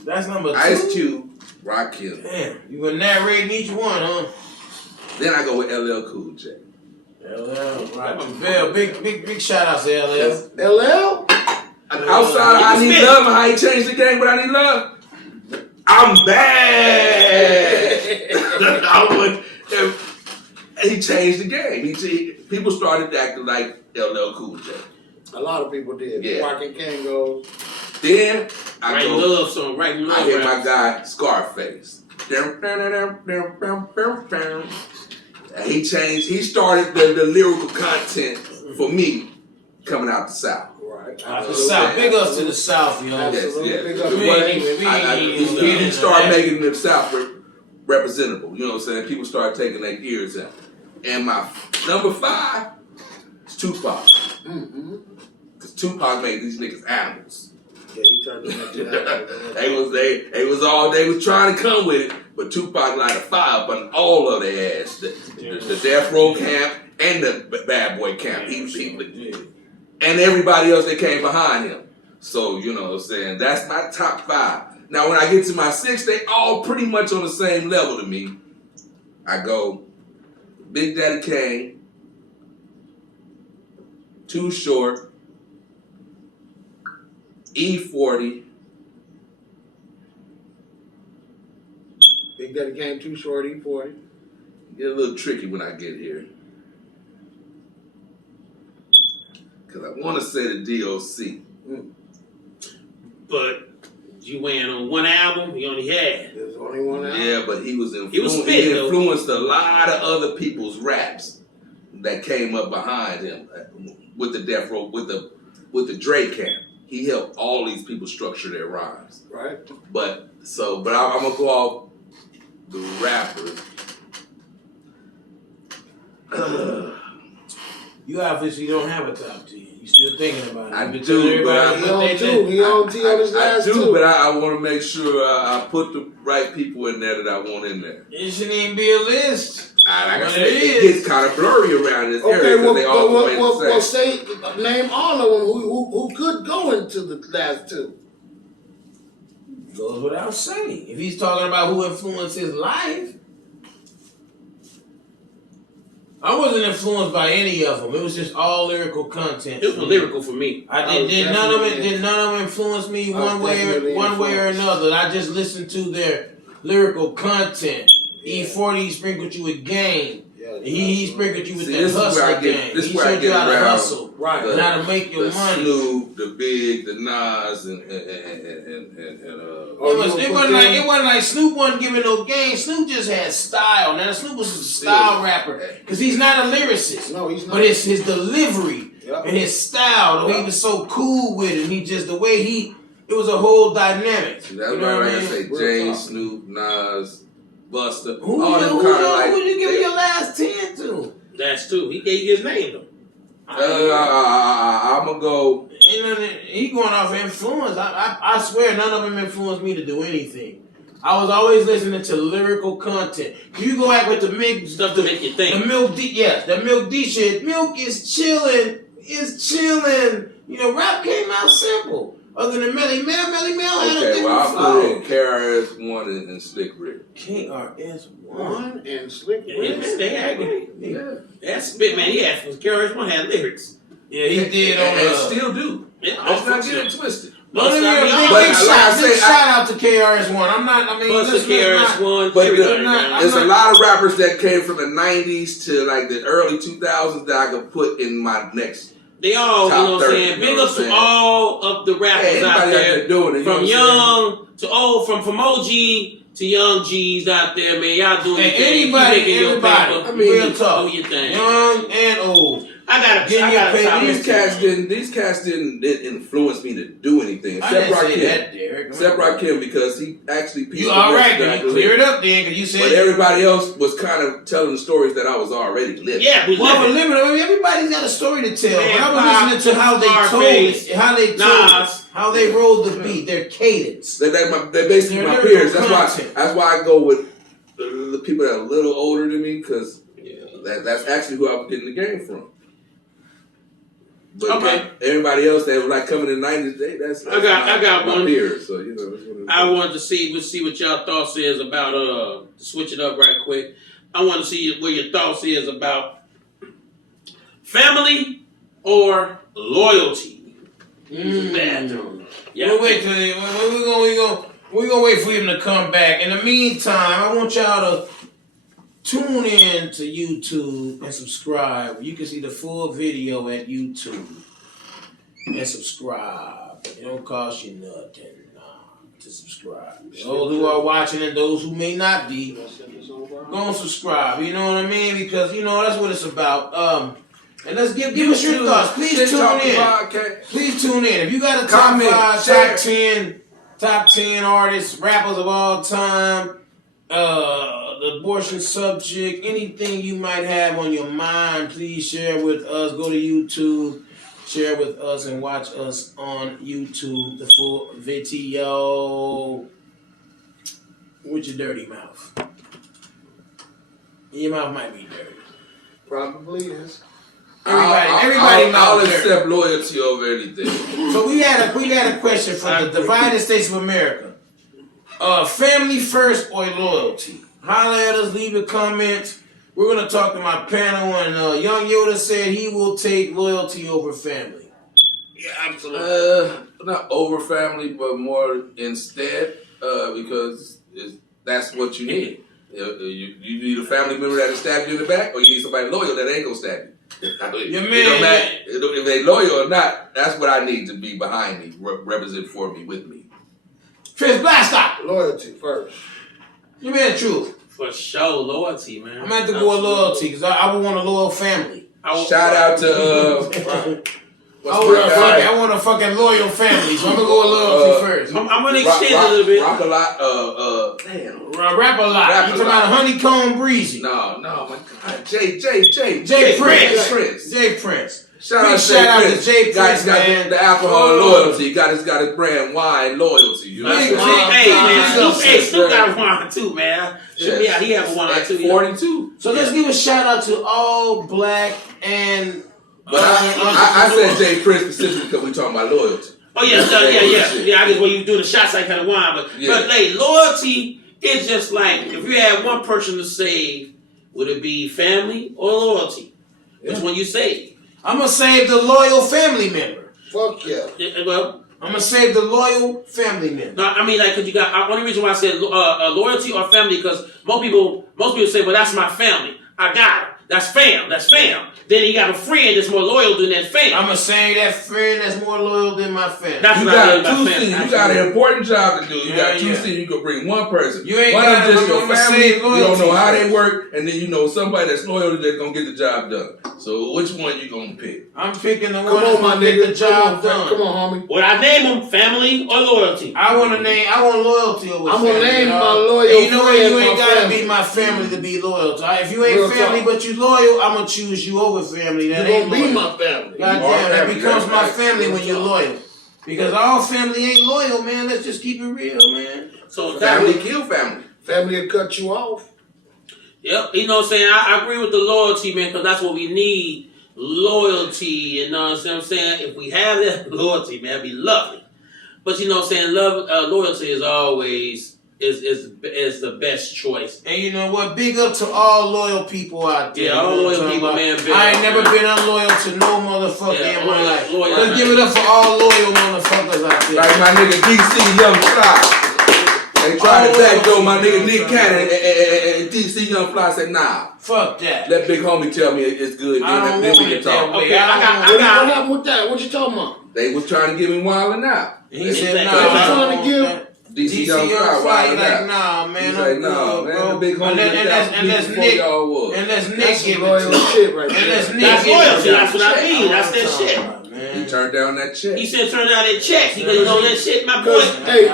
That's number 2. Ice Cube, Rakim. Damn, you were narrating each one, huh? Then I go with LL Cool J. LL, right. Bell, big shout out to LL. LL? Outside, I Need Love, and how he changed the game, but I Need Love. I'm bad. He changed the game. People started acting like LL Cool J. A lot of people did. Yeah. Walking King goes. Then I Right go. Love song, Right Love. I hit rap. my guy Scarface. He changed. He started the lyrical content for me coming out the South. Right. Out the South. Big ups to the South, yo. Absolutely. Yes, Big yes. up. We He started making the South representable. You know what I'm saying? People started taking their ears out. And my number 5 is Tupac. Mm-hmm. Because Tupac made these niggas animals. Yeah, he turned them into that. They was trying to come with it, but Tupac lighted a fire up on all of their ass. The Death Row camp and the Bad Boy camp. And everybody else that came behind him. So, you know what I'm saying? That's my top 5. Now, when I get to my 6, they all pretty much on the same level to me. I go Big Daddy Kane, Too Short, E40. Big Daddy Kane, Too Short, E40. Get a little tricky when I get here. Because I want to say the DOC. But you went on one album, he only had. There's only one album. Yeah, but he was He was spitting, though. influenced a lot of other people's raps that came up behind him with the Death Row, with the Dre camp. He helped all these people structure their rhymes. Right. But I'm gonna go off the rappers. You obviously don't have a top 10. You still thinking about it. I You been do, telling but everybody He what on they 2. He on T on his I last do, 2. but I want to make sure I put the right people in there that I want in there. It shouldn't even be a list. Like I But said, it it is. gets kind of blurry around this Okay, area because they all play the well, same. say, name all of them who could go into the last 2. Goes without saying. If he's talking about who influenced his life, I wasn't influenced by any of them. It was just all lyrical content. It was lyrical for me. Did none of them influence me one way or another. I just listened to their lyrical content. Yeah. E40 sprinkled you with game. Yeah, He sprinkled you with See, that this is where hustle I get- game. this is He where I showed you get how to around hustle. Right. And how to make your the money. Snoop, the Big, the Nas, and It wasn't like Snoop wasn't giving no game. Snoop just had style. Now Snoop was a style rapper because he's not a lyricist. No, he's not. But it's his delivery Yep. and his style. He was so cool with it. He just it was a whole dynamic. That's You know why what I I mean? say Real Jay, talk. Snoop, Nas, Buster. Who all them kind of like. who you give your last 10 to? That's 2. He gave you his name though. I'm gonna go. He going off influence. I swear none of them influenced me to do anything. I was always listening to lyrical content. You go back with the Milk Stuff to make you think. The Milk D, yes, the Milk D shit. Milk is chilling. You know, rap came out simple. Other than Melly Mel had a Okay, different well I'll flow. put in KRS-One and Slick Rick. KRS-One. And Slick Yeah, Rick. man, they had great. Yeah, That's spit, man. He had KRS-One had lyrics. Yeah, he did on and the. still do. Yeah, Let's not get it twisted. But let me Bust give a out big, the big arm. shout, Like I say, shout out to KRS-One. Bust the let's not- KRS-One. But everybody, not- man. There's a lot of rappers that came from the 90s to like the early 2000s that I could put in my next. They all, Top you know what I'm 30, saying? you know Big what ups I'm to saying? all of the rappers Hey, out anybody out there. there doing it, you know From what I'm young to old, from OG to young G's out there, man. Y'all doing your Hey, thing. Keep anybody, making your everybody. paper. I mean, real Do talk. your thing. Young and old. I got Getting your a paper. top These cats didn't influence me to do anything. I Except didn't say Rakim. that, Derek. Except Rakim because he actually pieced You the all rest right? that I Can you clear lived. it up then? Because you But said. everybody else was kind of telling the stories that I was already living. Yeah, we Well, living. living. I mean, everybody's got a story to tell. Man, But I was Pop, listening to how they told Scarface, it, how they told Nas. it, how they rolled the beat, their cadence. They're basically They're my lyrical peers. content. That's why I go with the people that are a little older than me because that's actually who I was getting the game from. But everybody else that was like coming in the 90s, that's I got my one. peers, so you know. I wanted to see what y'all thoughts is about to switch it up right quick. I want to see what your thoughts is about family or loyalty. Bathroom. Yeah. We'll wait till we're gonna wait for him to come back. In the meantime, I want y'all to tune in to YouTube and subscribe. You can see the full video at YouTube and subscribe. It don't cost you nothing to subscribe. Those who are watching and those who may not be, go and subscribe. You know what I mean? Because you know that's what it's about. And let's give us your thoughts. Please tune in. Please tune in. If you got a top 5, top 10 artists, rappers of all time, the abortion subject, anything you might have on your mind, please share with us. Go to YouTube, share with us, and watch us on YouTube, the full video. With your dirty mouth. Your mouth might be dirty. Probably is. Everybody I'll accept loyalty over anything. So we had a question from the Divided States of America. Family first or loyalty? Holla at us, leave a comment. We're gonna talk to my panel, and Young Yoda said he will take loyalty over family. Yeah, absolutely. Not over family, but more instead, because that's what you need. You need a family member that'll stab you in the back, or you need somebody loyal that ain't gonna stab you. Your man, it don't matter if they loyal or not. That's what I need to be behind me, represent for me, with me. Fizz Blaster. Loyalty first. You man, truth. For sure, loyalty, man. I'm gonna have to go with loyalty because I would want a loyal family. Shout out to I want a fucking loyal family, so I'm gonna go with loyalty first. I'm gonna extend a little bit. Rock a lot. Damn. Rap a lot. You talking about Honeycomb Breezy? No, my God. Jay Prince. Shout out to Jay Prince, man. Got the alcohol loyalty. Got his brand wine loyalty. You know what I'm saying? Snoop got wine too, man. Yeah, he have a wine too. 42. So let's give a shout out to all black and. But I said Jay Prince specifically because we talking about loyalty. Oh yeah. I guess when you do the shots like kind of wine, but like loyalty is just like if you had one person to save, would it be family or loyalty? Which one you save? I'm gonna save the loyal family member. Fuck yeah. Well, I'm gonna save the loyal family member. No, I mean like because you got only reason why I said loyalty or family because most people say, well that's my family. I got it. That's fam. Then you got a friend that's more loyal than that fam. I'm gonna say that friend that's more loyal than my family. That's you got two seats. You got an important job to do. You got two seats. You can bring one person. You ain't one got of them just your family. You don't know how they they work, and then you know somebody that's loyal that's gonna get the job done. So which one you gonna pick? I'm picking the one that's gonna get the job done. Come on, homie. Would I name them family or loyalty? I want loyalty over family. I'm gonna name my loyal. And you know what? You ain't gotta be my family to be loyal to. If you ain't family but you loyal, I'm gonna choose you over family. That ain't gonna be my family. Goddamn, that becomes my family when you're loyal. Because all family ain't loyal, man. Let's just keep it real, man. So family kill family. Family will cut you off. Yep, you know what I'm saying? I agree with the loyalty, man, because that's what we need. Loyalty, you know what I'm saying? If we have that loyalty, man, it'd be lovely. But you know what I'm saying? Loyalty is always is the best choice. And you know what? Big up to all loyal people out there. Yeah, all loyal people, man. I ain't never been unloyal to no motherfucker in my life. Let's give it up for all loyal motherfuckers out there. Like my nigga DC Young Fly. They tried to backdoor my nigga Nick Cannon and DC Young Fly said, nah. Fuck that. Let big homie tell me it's good. Then we can talk. Okay, I got. What happened with that? What you talking about? They was trying to give me wildin' out. He said, nah. Trying to give DC Young Fly he like, nah, man. He's like, nah, man. The big homie and let's Nick give it to shit right there. And let's Nick That's give loyalty. it That's what I mean. That's that shit. He turned down that check. He said turn down that check because you know that shit, my boy. Hey,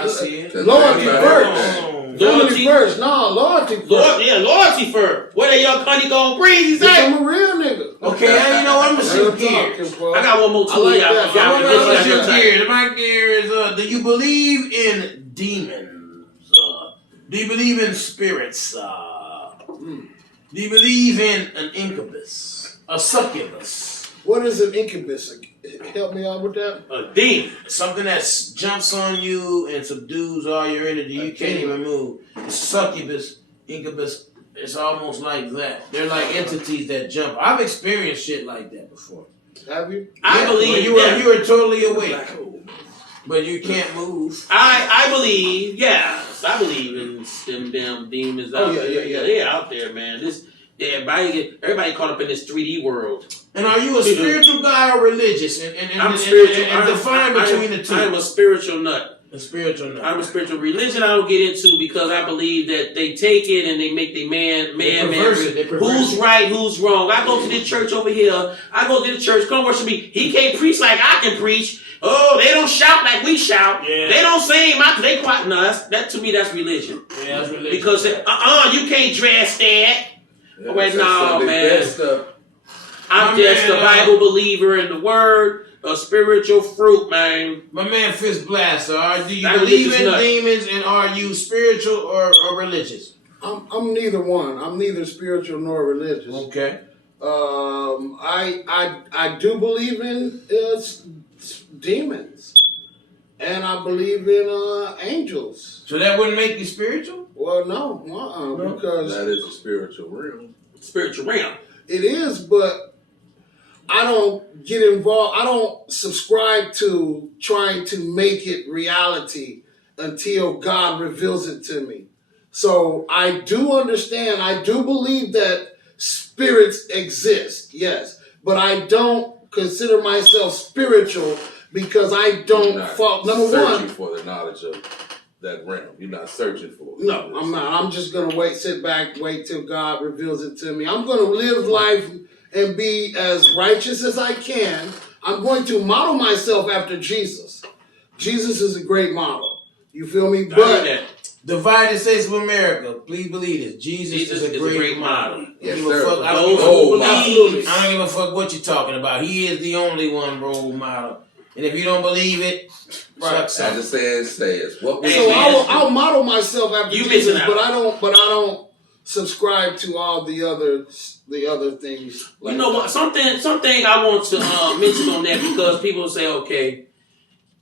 loyalty first. Loyalty first. No, loyalty first. Loyalty first. Where the young honey gon' breathe, he said. I'm a real nigga. Okay, you know what? I'm gonna shift gears. I got one more too. I like that. I'm gonna shift gears. My gear is, do you believe in demons? Do you believe in spirits? Do you believe in an incubus? A succubus? What is an incubus? Help me out with that. A demon. Something that jumps on you and subdues all your energy. You can't even move. Succubus, incubus, it's almost like that. They're like entities that jump. I've experienced shit like that before. Have you? I believe you were totally awake, but you can't move. I believe, yes. I believe in them damn demons out there. Yeah. They're out there, man. Everybody caught up in this 3D world. And are you a spiritual guy or religious? I'm spiritual. And define between the two. I'm a spiritual nut. A spiritual nut. I'm a spiritual. Religion I don't get into because I believe that they take it and they make the man. Who's right, who's wrong. I go to this church over here. I go to the church. Come worship me. He can't preach like I can preach. Oh, they don't shout like we shout. Yeah. They don't sing. They quiet. No, that to me that's religion. Yeah, that's religion. Because you can't dress that. Yeah, wait, no, man. I'm just a Bible believer in the Word. A spiritual fruit, man. My man Fist Blaster, do you believe in demons and are you spiritual or religious? I'm neither one. I'm neither spiritual nor religious. Okay. I do believe in demons. And I believe in angels. So that wouldn't make you spiritual? Well, no. Because that is a spiritual realm. Spiritual realm. It is, but I don't get involved. I don't subscribe to trying to make it reality until God reveals it to me. So I do understand. I do believe that spirits exist, yes. But I don't consider myself spiritual because I don't fall. Number one, searching for the knowledge of that realm. You're not searching for it. No, I'm not. I'm just going to sit back, wait till God reveals it to me. I'm going to live life and be as righteous as I can. I'm going to model myself after Jesus. Jesus is a great model. You feel me? But Divided States of America, please believe this. Jesus is a great model. Yes, I don't give a fuck what you're talking about. He is the only one role model. And if you don't believe it, as the saying says, what we I'll model myself after Jesus, but I don't subscribe to all the other things. Like you know what? Something I want to mention on that because people say, okay,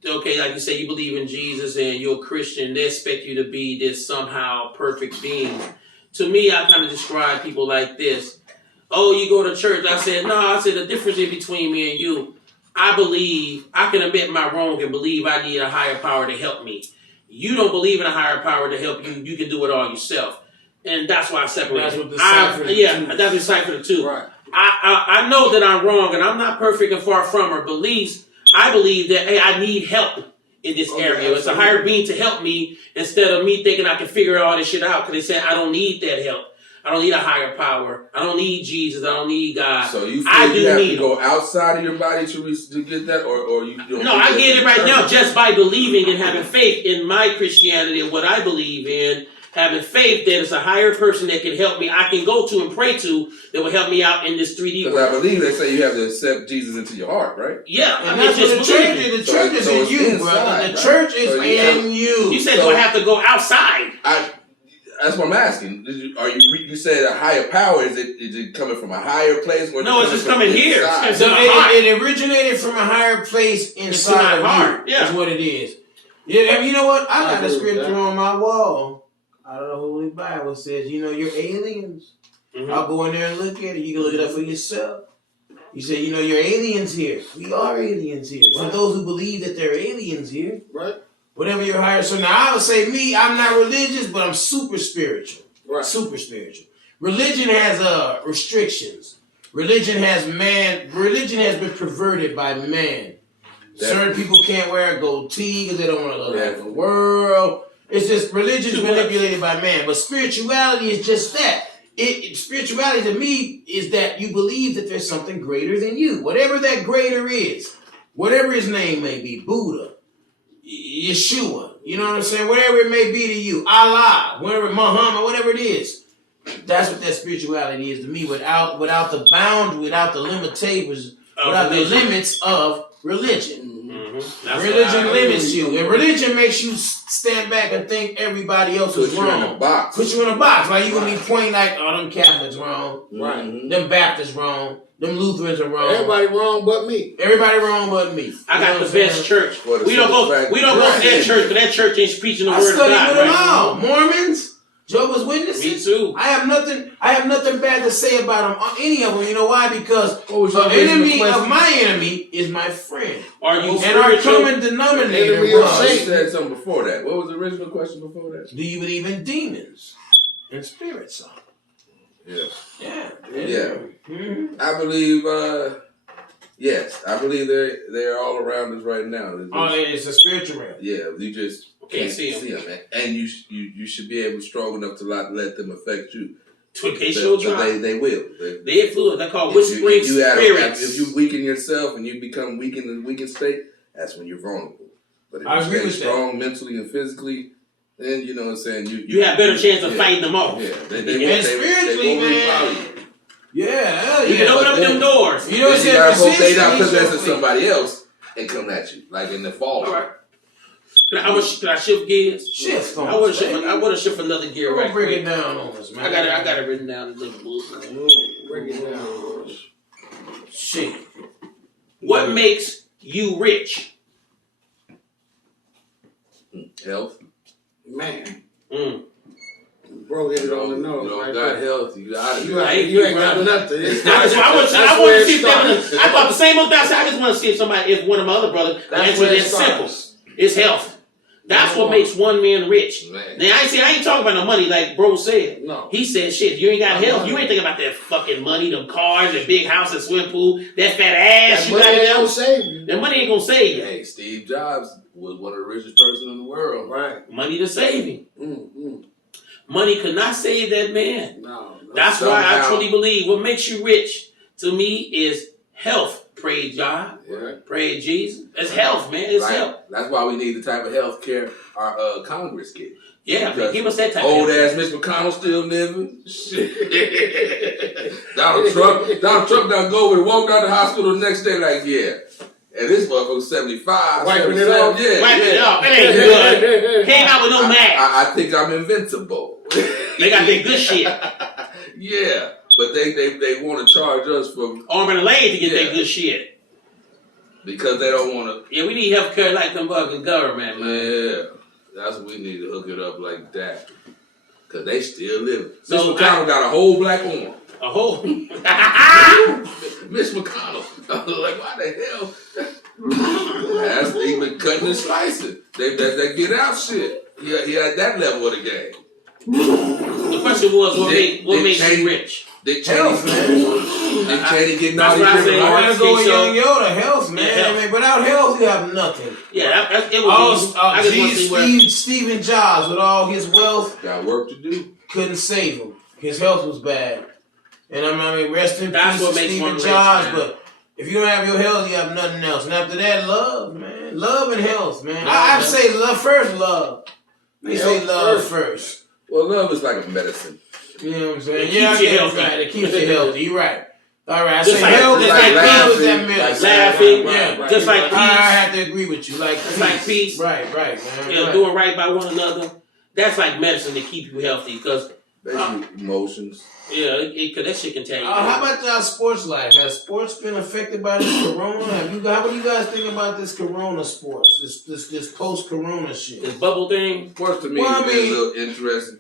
like you say, you believe in Jesus and you're a Christian. They expect you to be this somehow perfect being. To me, I kind of describe people like this. Oh, you go to church. I said, no. I said the difference is between me and you. I believe I can admit my wrong and believe I need a higher power to help me. You don't believe in a higher power to help you. You can do it all yourself. And that's why I separate. That's what decipher that's decipher the two. Right. I know that I'm wrong and I'm not perfect and far from her beliefs. I believe that, hey, I need help in this area. It's a higher being to help me instead of me thinking I can figure all this shit out. Because they say I don't need that help. I don't need a higher power. I don't need Jesus. I don't need God. So you feel you have to go outside of your body to get that, or you don't? No, I get it right now just by believing and having faith in my Christianity and what I believe in. Having faith that it's a higher person that can help me. I can go to and pray to that will help me out in this 3D world. I believe they say you have to accept Jesus into your heart, right? Yeah, and that's what the church is. The church is in you, brother. The church is in you. You said, do I have to go outside? That's what I'm asking. You said a higher power? Is it coming from a higher place? Or no, it's just coming here. So it originated from a higher place inside of heart. Yeah, that's what it is. Yeah, you know what? I got a scripture on my wall. Out of the Holy Bible says, you're aliens. Mm-hmm. I'll go in there and look at it. You can look it up for yourself. You say, you're aliens here. We are aliens here. Right. For those who believe that they're aliens here. Right. Whatever you're higher. So now I would say I'm not religious, but I'm super spiritual. Right. Super spiritual. Religion has restrictions. Religion has been perverted by man. Certain people can't wear a goatee because they don't want to look like the world. It's just religion's manipulated by man. But spirituality is just that. Spirituality to me is that you believe that there's something greater than you. Whatever that greater is. Whatever his name may be. Buddha. Yeshua. You know what I'm saying? Whatever it may be to you. Allah. Whatever, Muhammad. Whatever it is. That's what that spirituality is to me. Without the boundary, without the limitations, without the limits of religion. Mm-hmm. Religion limits you. And religion makes you stand back and think everybody else is wrong. Put you in a box. Put you in a box. Like, you gonna be pointing like, oh, them Catholics wrong. Right. Them Baptists wrong. Them Lutherans are wrong. Everybody wrong but me. Everybody wrong but me. I got the best church. We don't go to that church, but that church ain't preaching the word of God. I study with them all. Mormons, Jehovah's Witnesses. Me too. I have nothing bad to say about them. Any of them. You know why? Because the enemy of my enemy is my friend. Are you and our common denominator was. You said something before that. What was the original question before that? Do you believe in demons and spirits? Yeah. Mm-hmm. I believe. Yes, I believe they're all around us right now. It's a spiritual realm. Yeah, you just can't see them, and you should be able strong enough to let them affect you. They will. They influence. They call whispering spirits. If you weaken yourself and you become weak in the weakened state, that's when you're vulnerable. But if you stay strong mentally and physically, then you know what I'm saying. You have better chance of fighting them off. Yeah, spiritually, man. Yeah, you can open up them doors. You know what I'm saying? I hope they not possessing somebody else and come at you like in the fall. All right. Can I shift gears? Shift. I want to shift another gear. Right. Break it down on us, man. I got it written down in the book. Break it down. Shit. What makes you rich? Health. Man. Bro, hit it on the nose. You don't got health. You ain't got nothing. I want to see if I thought the same old guy. I just want to see if one of my other brothers answered it simple. It's health. That's what makes one man rich. Man. Now I ain't talking about no money like bro said. No. He said, shit, if you ain't got health, you ain't thinking about that fucking money, them cars, that big house and swimming pool, that fat ass you got there. That money ain't gonna save you. Hey, Steve Jobs was one of the richest person in the world. Right. Money to save him. Mm-hmm. Money could not save that man. No. That's why I truly believe what makes you rich to me is health. Praise God. Yeah. Praise Jesus. It's health, man. It's health. That's why we need the type of health care our Congress get. Yeah, man, give us that type old of ass Mitch McConnell still living. Shit. Donald Trump done go over and walk out the hospital the next day like, yeah. And this motherfucker's 75. Wiping it off. Yeah. Wiping it off. It ain't good. Came out with no mask. I think I'm invincible. They got that good shit. Yeah. But they want to charge us for arm and a leg to get that good shit. Because they don't want to. Yeah, we need health care like them fucking government, man. Yeah. That's what we need to hook it up like that. Because they still living. So Mitch McConnell got a whole black arm. A whole? Mitch McConnell. I was like, why the hell? That's they been cutting and slicing. That get out shit. He had that level of the game. The question was, what makes you rich? Dick Cheney, Dick Cheney getting all these different I want to go with Young Yoda. Health, man. Yeah, health. I mean, without health, you have nothing. Yeah, it was Stephen Jobs, with all his wealth, got work to do. Couldn't save him. His health was bad. And I mean, rest in That's peace what to makes Stephen one Jobs. rich, man. But if you don't have your health, you have nothing else. And after that, love, man. Love and health, man. I'd say love first, love. They say love first. Well, love is like a medicine. You know what I'm saying? It keeps you healthy. Right. It keeps you healthy. You're right. All right. I just say like, health is like laughing, laughing. Yeah. Just like peace. I have to agree with you. Like it's like peace. Right, man. Yeah, doing right by one another. That's like medicine to keep you healthy. Because emotions. Yeah, that shit can tell you. How about y'all sports life? Has sports been affected by this corona? How do you guys think about this corona sports? This post-corona shit. This bubble thing? Sports to me is a little interesting.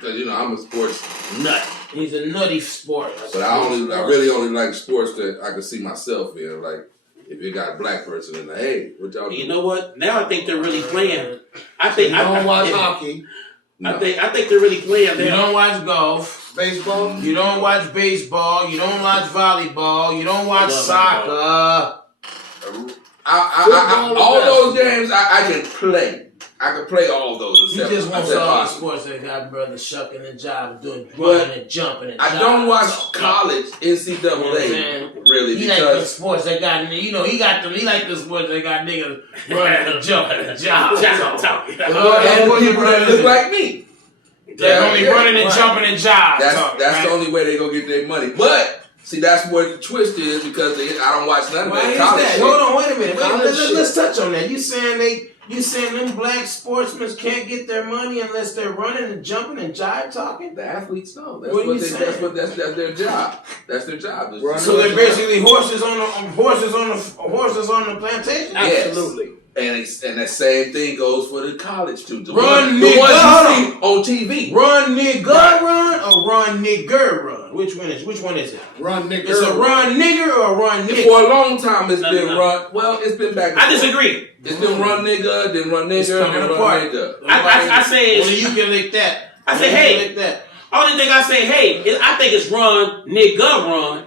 Because, I'm a sports nut. He's a nutty sport. But I really only like sports that I can see myself in. Like, if you got a black person in the, hey, what y'all doing? You know what? Now I think they're really playing. You don't watch hockey. No. I think they're really playing. You don't watch golf. Baseball? You don't watch baseball. You don't watch volleyball. You don't watch soccer. All those games I can play. I can play all those. He just wants all the sports that got brothers shucking and jiving, doing running and jumping and I don't watch college NCAA really he because like the sports that got he got them. He like the sports that got niggas running and jumping and jiving. And people that look like me. They're only running and jumping and jiving. That's the only way they gonna get their money. But See, that's where the twist is because I don't watch none of Why that is college that? shit. Hold on, wait a minute. College Let's touch on that. You saying them black sportsmen can't get their money unless they're running and jumping and jive talking? The athletes know. What are you saying? That's their job. That's their job. So they're basically horses on the plantation. Absolutely. And that same thing goes for the college too. The Run, ones you nigga. see on TV. Run nigga run or run nigger run? Which one is it? Run nigger. It's a run nigger or a run nigger? For a long time, it's been run. Well, it's been back. And I forth. disagree. It's been run nigga, then run It's nigga, coming then apart. run nigga. I say Only you can lick that. I say, Only you hey. can lick that. Only thing I say, hey, I think it's run, nigga, run.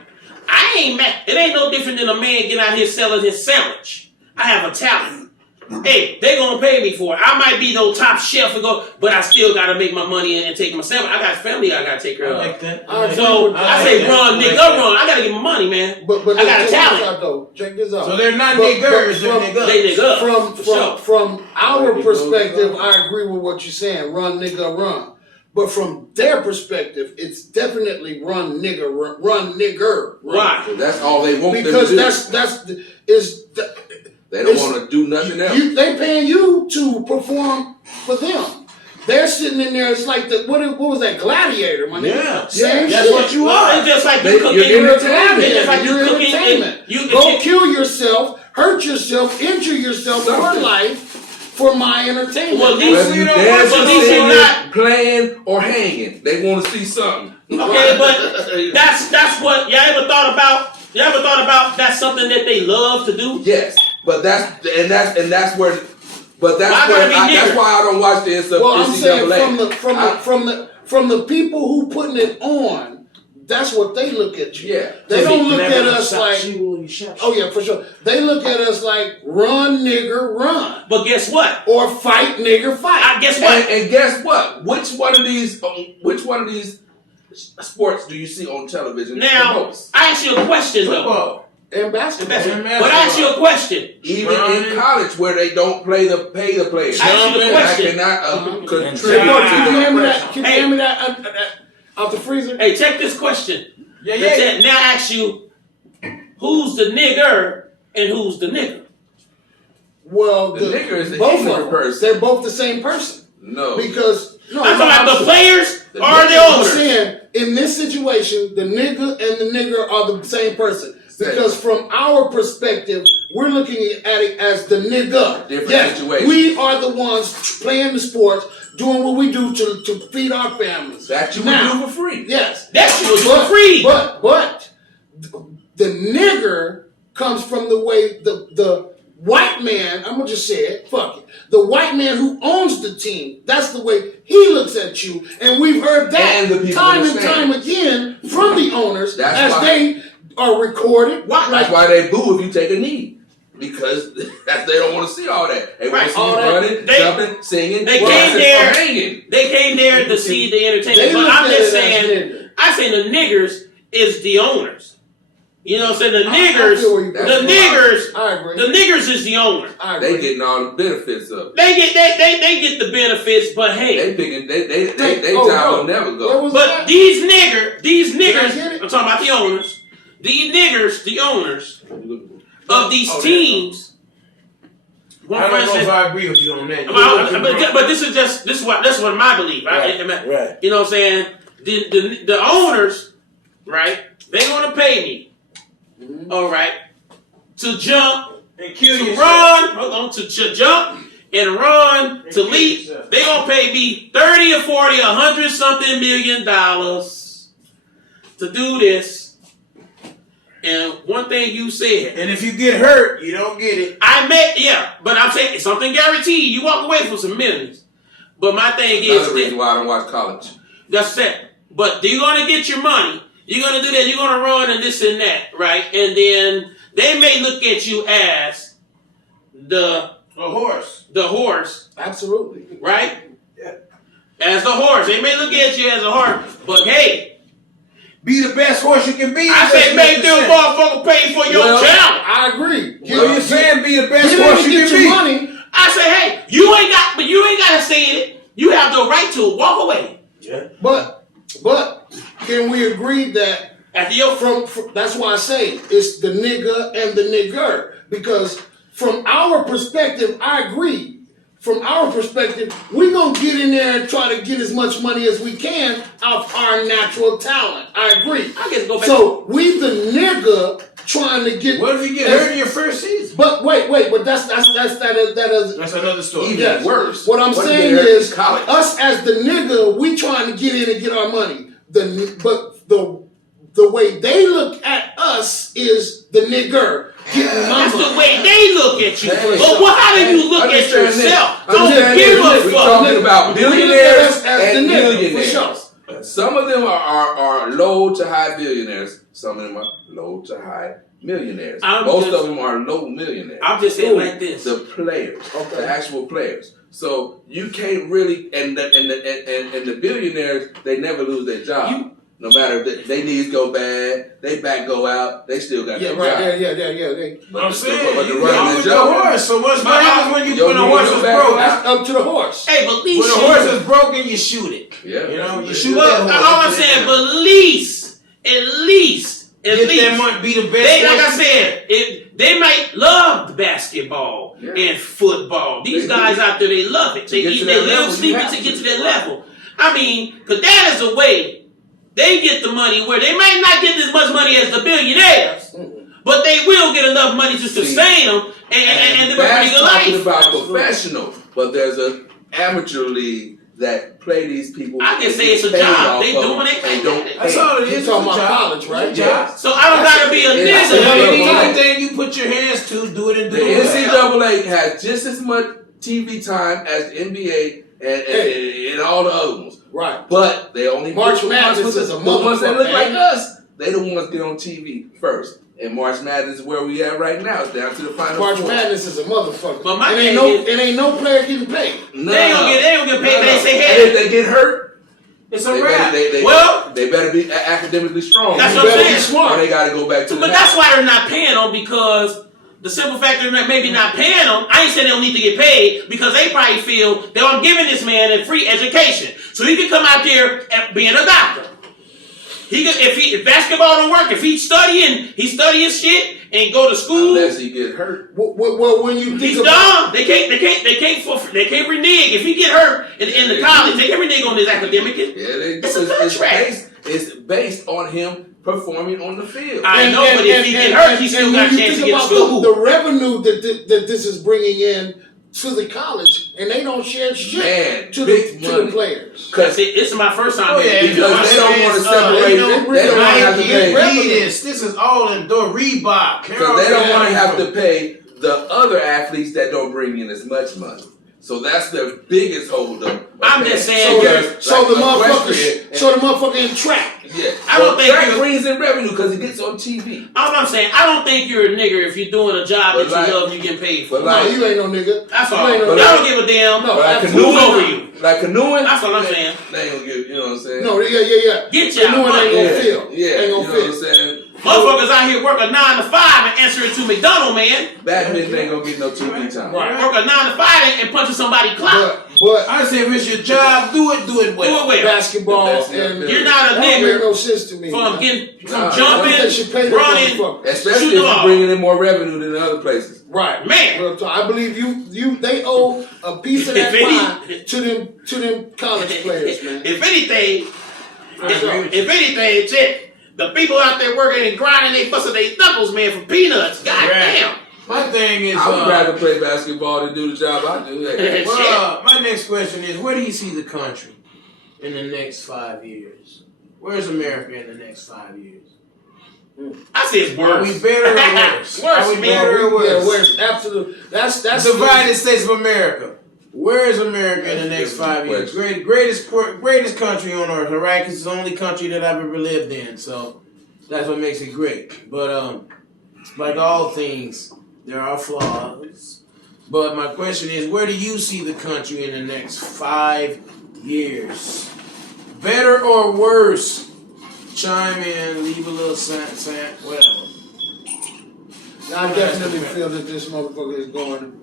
I ain't mad. It ain't no different than a man getting out here selling his sandwich. I have a talent. Hey, they gonna pay me for it. I might be no top chef but I still gotta make my money and take my sandwich. I got family I gotta take care I of. like that. So I say run, nigga, run. I gotta get my money, man. But I got a check talent. this out, though. Check this out. So they're not But- niggers, but they're from- niggas. They nigga. From our perspective, I agree with what you're saying. Run, nigga, run. But from their perspective, it's definitely run, nigga, run, nigger. Run. Why? So that's all they want Because them to do. They don't want to do nothing else. They paying you to perform for them. They're sitting in there. It's like what was that Gladiator? My nigga? Yeah. Same That's shit. what you Well, are. it's just like They- you cooking. you're You're entertainment. It's just like you You're cooking. entertainment. You Go kill yourself, hurt yourself, injure yourself for Something. life for my entertainment. Well, these- Whether you don't dancing, want to see singing, that. playing, or hanging, they want to see something. Okay, but that's what y'all ever thought about. Y'all ever thought about that's something that they love to do? Yes, but that's where. That's Why gotta be that's nigger? why I don't watch the NCAA. Well, I'm saying from the people who putting it on, that's what they look at you. Yeah. They don't look at us like, oh yeah, for sure. They look at us like run, nigger, run, But guess what? or fight, nigger, fight. Guess what? And guess what? Which one of these sports do you see on television? Now, the most? I ask you a question though. Football. And basketball. But I ask you a question. Even in college, where they don't pay the players, I ask you a I question. cannot contribute. Hey, bro, can you hand me that? Can you Hey. hand me that out the freezer? Hey, check this question. Yeah, Now yeah. I ask you, who's the nigger and who's the nigger? Well, The nigger is the both ignorant of them. person. They're both the same person No, because I'm talking about the players The or the nigger- I'm owners. saying in this situation, the nigger and the nigger are the same person. Because from our perspective, we're looking at it as the nigga. Different situation. We are the ones playing the sports, doing what we do to feed our families. that you Now, would do for free. Yes. That shit was for free. But the nigger comes from the way the white man, I'm gonna just say it, fuck it. The white man who owns the team, that's the way he looks at you. And we've heard that And the people time in the and stands. time again from the owners That's as why- they are recorded. Why? That's why they boo if you take a knee. Because they don't want to see all that. They want Right. to see All you that- running, they- jumping, singing, they dancing, came there- or hanging. They came there to see the They entertainment. But look I'm at just it as saying, nigger. I say the niggers is the owners. You know what I'm saying? The I niggers, feel where you're the coming from. niggers, I agree. the niggers is the owner. I agree. They getting all the benefits of it. They get the benefits, but hey, They picking they Oh, job no. will never Where go. was but that? these niggers, Did I get it? I'm talking about the owners. These niggers, the owners of these Oh, teams. One I don't know person- if I agree with you on that. but this is what my belief. Right? Right. You know what I'm saying? The owners, right? They gonna pay me, all right, to jump, And kill to yourself. run, hold on, to jump and run, And to kill leap. yourself. They gonna pay me 30 or 40, $100-something million to do this. And one thing you said, And if you get hurt, you don't get it. but I'm saying something guaranteed. You walk away from some millions. But my thing is Another that reason why I don't watch college. that's it. But you're gonna get your money. You're gonna do that. You're gonna run and this and that, right? And then they may look at you as the A horse. horse, Absolutely. right? Yeah. As the horse, they may look at you as a horse. But hey, Be the best horse you can be. I say make them motherfucker pay for your Well, talent. I agree. So you're saying be the best You horse didn't you get can your be. money. I say, hey, you ain't gotta say it. You have the right to walk away. Yeah. But can we agree that After your from that's why I say it's the nigga and the nigger, because from our perspective, I agree. From our perspective, we gonna get in there and try to get as much money as we can off our natural talent. I agree. I guess go back. So we the nigga trying to get. What if you get hurt in your first season? But wait, but that's That's another story. Even worse. What I'm if saying you get hurt is, in college? us as the nigga, we trying to get in and get our money. But the way they look at us is the nigger getting my That's money. the way they look at you. Hey, But how do you look at understand this. yourself? Understand Don't give this. a We're fuck. talking about We look at billionaires us as and the nigga, for millionaires. sure. Some of them are low to high billionaires. Some of them are low to high millionaires. Most of them are low millionaires. I'm just saying like this. The players, Okay. the actual players. So you can't really, and the billionaires, they never lose their job. No matter if they knees go bad, they back go out, they still got their job. Yeah. I'm saying, but you the go running with the the job. horse. So what happens when Your when a knee horse go is back broke? That's up to the horse. Hey, but at When least a horse is broken, you shoot it. Yeah. You know, you Well, shoot Well, that horse. all I'm saying, but at least, Get that money, be the best. they, like I horse. said, they might love basketball and football. These guys out there, they love it. They get eat, to they that live, level, sleep you it have to get to to. that level. I mean, because that is a way they get the money where they might not get as much money as the billionaires, but they will get enough money to sustain them and live a pretty good talking life. about professional, but there's an amateur league that play these people. I can say it's a job. They doing it. They don't. That's all it You is. talking It's a about job. college, right? It's a job. So I don't gotta be a It's So nigga. anything you put your hands to, do it and do The it. well. NCAA has just as much TV time as the NBA and all the other ones. Right. But they only March put the Madness ones is a the ones that look motherfucker, like man. us. They the ones get on TV first. And March Madness is where we at right now. It's down to the final March four. Madness is a motherfucker. But my it thing ain't no player getting paid. No, They ain't gonna get paid, but they say, And hey, if they get hurt, It's a wrap. they better be academically strong. That's You what I'm better be saying. smart. Or they got to go back to but the that's why they're not paying them, because the simple fact they're maybe not paying them, I ain't saying they don't need to get paid, because they probably feel that I'm giving this man a free education. So he can come out there and being a doctor. If basketball don't work, if he studying shit and go to school, unless he get hurt. Well, when you think he's about dumb. They can't renege. If he get hurt in the college, they can't renege on his academic. It's based on him performing on the field. I know, but if he get hurt, he still got a chance to get to school. The revenue that this is bringing in to the college, and they don't share shit to the players. Because it's my first time. because they don't want to separate. They don't want to have to pay. This is all in the Reebok. Because they don't want to have to pay the other athletes that don't bring in as much money. So that's their biggest holdup. I'm just saying. So the motherfucker in track. Yeah. I don't think track brings in revenue because it gets on TV. All I'm saying, I don't think you're a nigger if you're doing a job that you love and you getting paid for. No, you ain't no nigga. That's all. You ain't no Y'all don't give a damn. No, Who's over you? Like canoeing. That's what I'm saying. They ain't gonna get. You know what I'm saying? No, yeah. Get y'all Canoeing money. ain't gonna feel. Yeah. Ain't You know gonna what I'm feel. saying? Motherfuckers out here work a 9 to 5 and answering to McDonald, man. Badminton ain't gonna get no TV time. Right. Work a 9 to 5 and punching somebody clock. But I say if it's your job, do it well. Do it well. basketball You're You're not a that don't make nigger no sense to me. from man. getting Nah, They should pay jumping, them running. motherfuckers. Especially Shoot if the you're ball. bringing in more revenue than the other places. Right, Man. Real talk. I believe they owe a piece of that pie to them college players, man. If anything, sure. if anything, shit, the people out there working and grinding, they busting their knuckles, man, for peanuts. God damn. My thing is, I would rather play basketball than do the job I do. Hey. my next question is, where do you see the country in the next 5 years? Where's America in the next 5 years? I say it's Are worse. we better or worse? Are we better or worse? Yeah, worse. Absolutely. That's Divided States of America. Where is America in the next 5 years? Greatest country on earth, all right? Because it's the only country that I've ever lived in, so that's what makes it great. But like all things, there are flaws. But my question is, where do you see the country in the next 5 years? Better or worse? Chime in, leave a little whatever. I definitely feel that this motherfucker is going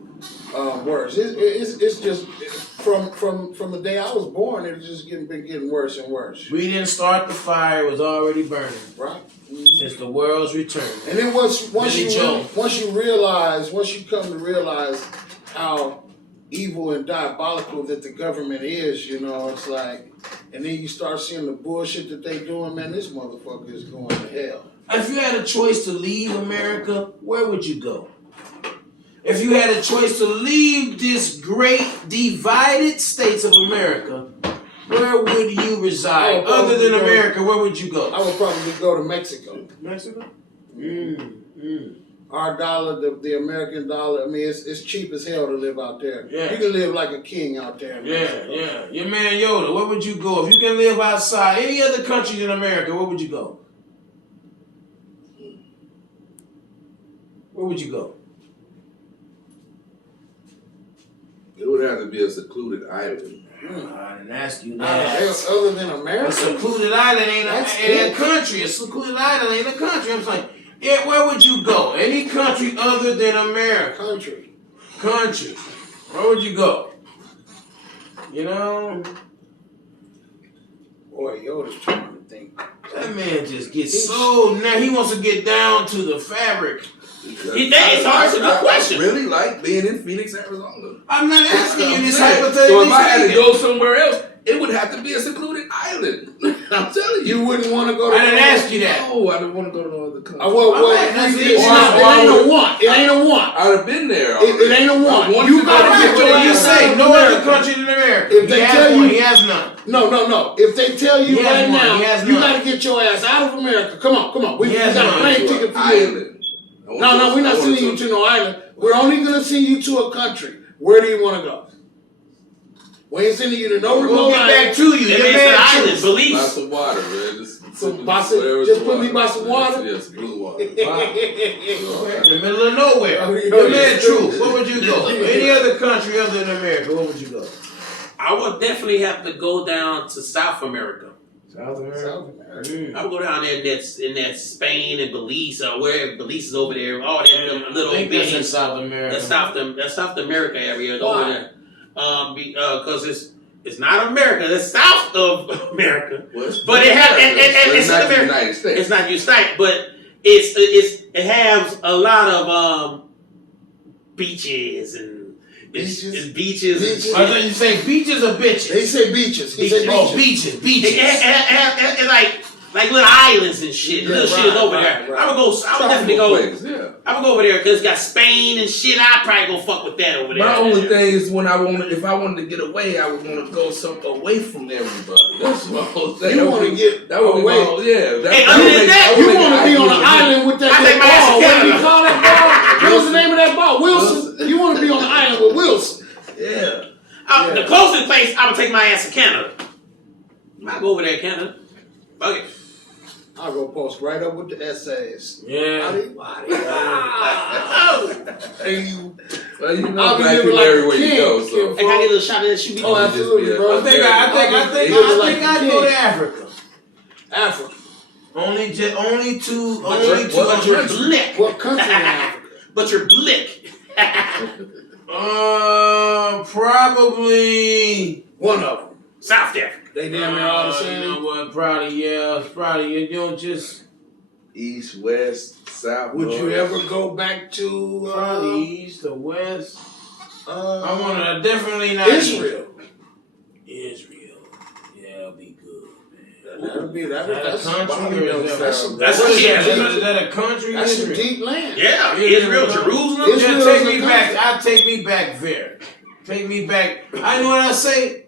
worse. It's just from the day I was born, it's just been getting worse and worse. We didn't start the fire; it was already burning. Right. since the world's return. And then once you come to realize how evil and diabolical that the government is, you know, it's like, and then you start seeing the bullshit that they doing, man, this motherfucker is going to hell. If you had a choice to leave America, where would you go? If you had a choice to leave this great divided states of America, where would you reside? Other than America, where would you go? I would probably go to Mexico. Mexico? Our dollar, the American dollar, I mean, it's cheap as hell to live out there. Yeah. You can live like a king out there. In Mexico. Yeah. Your man Yoda, where would you go? If you can live outside any other country in America, where would you go? Where would you go? It would have to be a secluded island. I didn't ask you that. Other than America? A secluded island ain't a country. A secluded island ain't a country. I'm saying, yeah, where would you go? Any country other than America. Country. Where would you go? You know? Boy, Yoda's trying to think. That man just gets so... Now he wants to get down to the fabric. It's hard to good question. I really like being in Phoenix, Arizona. I'm not asking you this So hypothetical. if I had to go somewhere else, it would have to be a secluded island. I'm telling you. You wouldn't want to go to... I didn't ask you that. No, I didn't want to go to no other country. It ain't a want. It ain't a want. I'd have been there. It ain't a want. You gotta get What your do you ass say? out of No America. other country than America. If they tell you... He has none. No. If they tell you He has right one. now, He has you none. gotta get your ass out of America. Come on. We He got has a none. plane ticket for you. No, we're not sending you to no island. We're only gonna send you to a country. Where do you want to go? We ain't sending you to no remote We'll get island. back to you. It Your is man an island, choose. believe. Buy some water, man. Just Put me by some water. Yes, blue water. In the middle of nowhere. Your man Truth, where would you go? Any other country other than America, where would you go? I would definitely have to go down to South America. South America. I would go down there in that Spain and Belize or wherever Belize is over there. All that little I think that's in bitty South America. that South America area over there. Because it's not America. It's south of America. But it has it's not the America. United States. It's not the United States, but it has a lot of beaches and beaches. I thought you say beaches or bitches. They say beaches. He said beaches. Beaches. It like little islands and shit. Little shit is over there. I would definitely go. I would go over there because it's got Spain and shit. I'd probably go fuck with that over there. My only thing is if I wanted to get away, I would want to go away from everybody. That's my whole thing. You want to get away? Hey, other than that, you want to be on an island with that ball. What do you call that ball? What was the name of that ball? Wilson. You want to be on the island with Wilson? Yeah. The closest place I would take my ass to Canada. I'll go over there, Canada. Fuck it. I'll go post right up with the essays. Yeah. Well, you know, I'll be black living people like everywhere a you king. go. So. I gotta get a little shot of that shooting. Oh, absolutely, bro. I think I'd go to Africa. Africa. Only two. But you're blick. What country in Africa? But you're blick. Probably one of them. South Africa. They damn near all the same. You know what? Probably you know just East, West, South. Would North. you ever go back to probably east or west. I want to definitely not Israel. Israel. Yeah, it'll be good, man. That's a country or is Is that a country? That's some Israel? deep land. Yeah, Israel, Jerusalem. Israel Take is a me back. country. I take me back there. Take me back. I know what I say.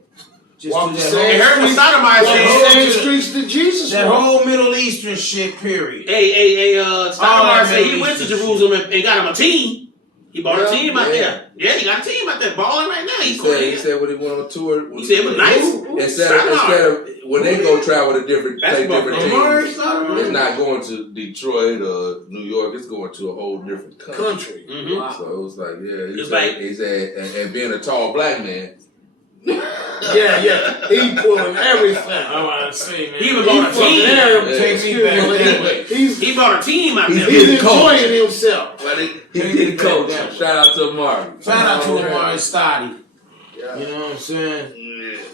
Just Walk do the that same They heard what Sodomite same said. streets that Jesus that walked. whole Middle Eastern shit. Period. Hey, Sodomite said he Middle went to Eastern Jerusalem and got him a team. He bought a team out Yeah. there. Yeah, he got a team out there balling right now. He He's said when he went on tour. He said it was nice. Instead of when they go travel to different Basketball teams, it's not going to Detroit or New York. It's going to a whole different country. Mm-hmm. Wow. So it was like, It's he said, and being a tall black man. Yeah. He pulling everything. I want to say, man. He even bought a team. Take me back that way. He bought a team out there. He's enjoying himself. Well, he did coach. Shout out to Amari. Shout out to Amari Stotti. Yeah. You know what I'm saying?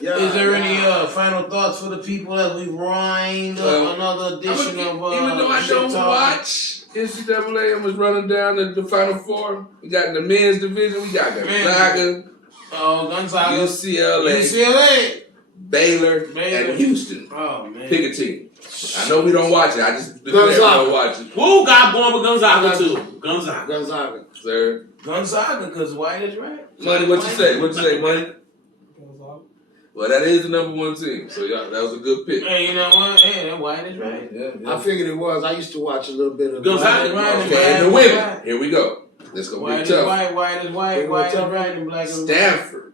Is there any final thoughts for the people as we wind up another edition of even though I don't watch NCAA, I'm just running down the Final Four. We got the men's division. We got Gonzaga. Gonzaga. UCLA. Baylor. And Houston. Oh, man. Pick a team. I know we don't watch it. I just don't watch it. Who got born with Gonzaga too? Gonzaga. Sir. Gonzaga, because White is right. Money, what you say? What you say, Money? Well, that is the number one team. So, yeah, that was a good pick. Hey, you know what? Hey, that White is right. Yeah. I figured it was. I used to watch a little bit of Gonzaga. Okay, and the women. Here we go. Let's go. White is white, white is white, white is right, and black is black. Stanford.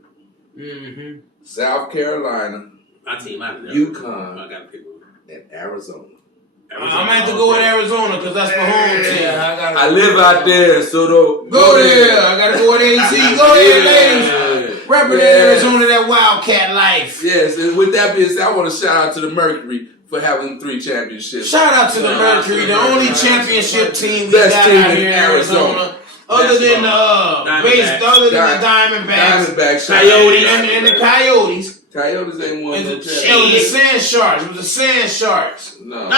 Mm-hmm. South Carolina. My team, UConn. I gotta pick one. And Arizona. I'm going to have to go with Arizona because that's my home team. Yeah, I live out there, so don't go there. I got to go with AT. Go there, ladies. Represent Arizona, that Wildcat life. Yes, and with that being said, I want to shout out to the Mercury for having 3 championships. Shout out to the Mercury, the only championship team we Best got team out in here in Arizona. Other than the Diamondbacks, Coyotes, and the Coyotes. Coyotes ain't won no championship. It was the Sand Sharks. It was the Sand Sharks. No. It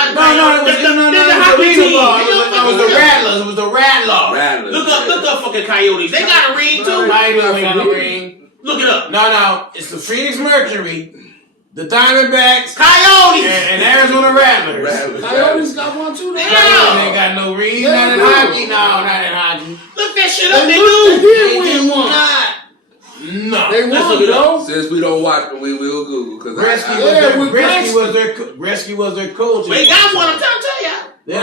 was the Rattlers. It was the Rattlers. Look up fucking Coyotes. They got a ring too. Coyotes got a ring. Look it up. No. It's the Phoenix Mercury, the Diamondbacks, Coyotes, and Arizona Rattlers. Coyotes got one too. They ain't got no ring. Not in hockey. No, not in hockey. look that shit up. They They do. did win one. No. They won, though. Since we don't watch, we will Google because Gretzky was their coach. They got one. I'm trying to tell y'all. They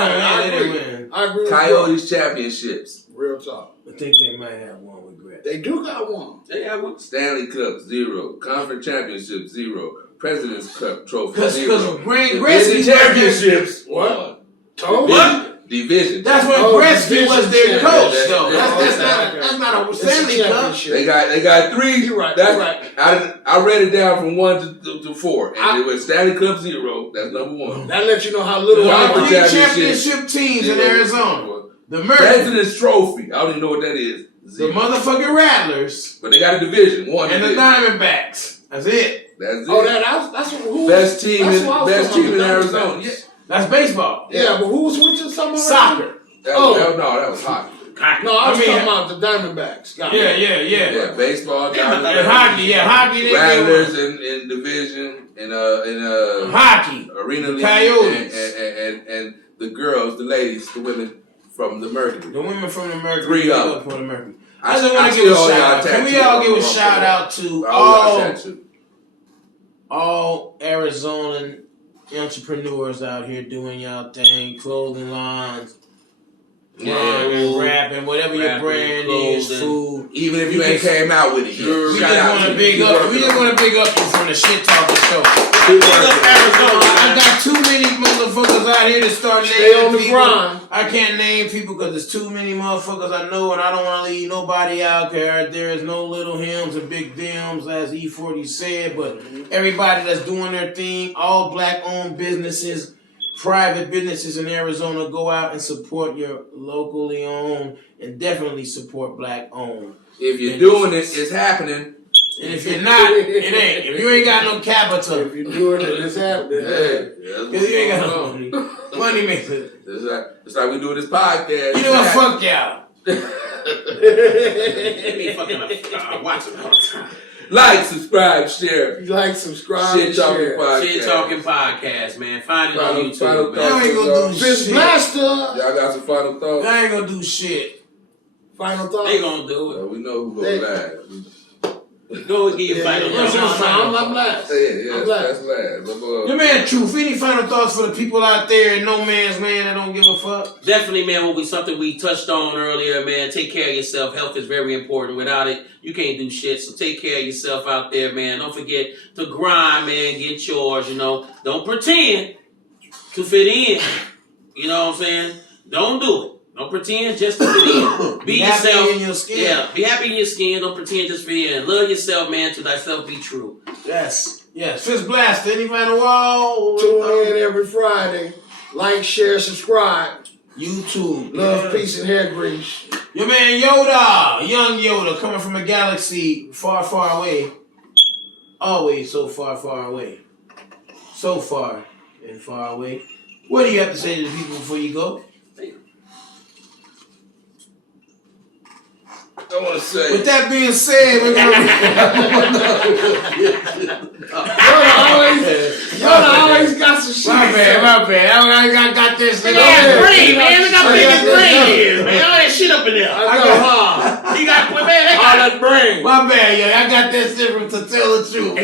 didn't win. I agree. Coyotes championships. Real talk. I think they might have one with Gretzky. They do got one. They got one. Stanley Cup 0, Conference Championship 0, President's Cup Trophy Because 0. Gretzky championships. What? What? Division. That's when Gretzky was their coach, though. That's not a Stanley Cup. They got 3. You're right. I read it down from 1 to 4. And it was Stanley Cup 0. That's number 1. That lets you know how little. There are Conference 3 championship championship teams in Arizona. The Mercury, President's Trophy. I don't even know what that is. the 0. motherfucking Rattlers, But they got a division. One and the division. Diamondbacks. That's it. That's it. Oh, that's who. Best team that's in who I was best talking team in about, Arizona. the Yeah. That's baseball. Yeah, but who was switching something? Soccer. That was hockey. No, I was talking about the Diamondbacks. Yeah, baseball. And hockey. Hockey. They Rattlers in division in hockey. arena league. Coyotes. And the girls, the ladies, the women from the Mercury. The women from the Mercury. 3 of them. From the Mercury. I I just want to give a shout out. Can we all give a shout out to all Arizonan entrepreneurs out here doing y'all thing, clothing lines, rapping, whatever your brand is, food. Even if you ain't came out with it yet. We just want to big up. We just want to big up you from the Shit Talking Show. Big up Arizona. I got too many motherfuckers out here to start Stay naming on the people. grind. I can't name people because there's too many motherfuckers I know, and I don't want to leave nobody out there. There is no little hymns and big dims, as E40 said, but everybody that's doing their thing, all black-owned businesses, private businesses in Arizona, go out and support your locally owned, and definitely support black-owned. If you're doing it, it's happening. And if you're not, it ain't. If you ain't got no capital, If you're doing it, it's happening. Hey, if you ain't got no money, money makes it. It's like we doing this podcast. You know what? Fuck y'all. They be fucking watching all the time. Like, subscribe, share. Like, subscribe, Shit and Talking share. Podcast. Shit Talking Podcast, man. Find it on Final YouTube, Y'all man. ain't gonna do Fist shit. Blaster. Y'all got some final thoughts? I ain't gonna do shit. Final thoughts. They gonna do it. Well, we know who They- goes last. Go and give your final What's your thoughts. sound? I'm last. Yeah, I'm that's last. Your man, Truth, any final thoughts for the people out there in no man's land that don't give a fuck? Definitely, man, something we touched on earlier, man. Take care of yourself. Health is very important. Without it, you can't do shit. So take care of yourself out there, man. Don't forget to grind, man. Get yours, Don't pretend to fit in. You know what I'm saying? Don't do it. Don't pretend just to fit in. Be happy yourself. in your skin. Yeah, be happy in your skin. Don't pretend just fit in. Love yourself, man. To thyself be true. Yes. Fist Blast, any final wall? Tune in every Friday. Like, share, subscribe. YouTube. Love, Yes. peace, and hair grease. Your man Yoda, young Yoda, coming from a galaxy far, far away. always so far, far away. So far and far away. What do you have to say to the people before you go? I want to say. With that being said, we're gonna always got some shit. my bad. I got this. Look at that brain, man. Look how big his brain is, man. All that shit up in there. He got, man, they got that brain. My bad, yo. I got that different to tell the truth.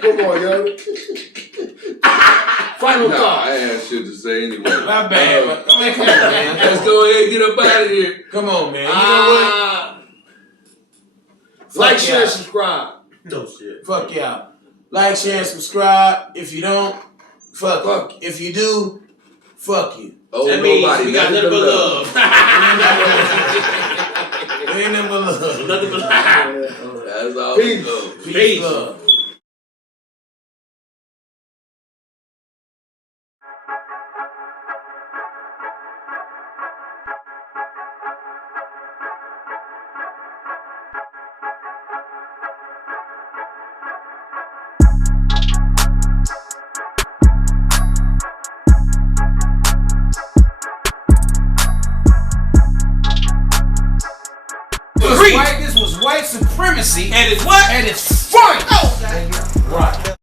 Come on, yo. Final Nah, thought. I had shit to say anyway. My bad. Come on, man. Let's go ahead and get up out of here. Come on, man. You know what? Like, share, subscribe. no shit. Fuck y'all. Like, share, and subscribe. If you don't, fuck you. If you do, fuck you. Oh, That means nobody. we got nothing but love. Ain't nothing but love. Nothing but love. That's all. Peace. Peace, love. This was white supremacy And it's what? at its finest. Oh, Right.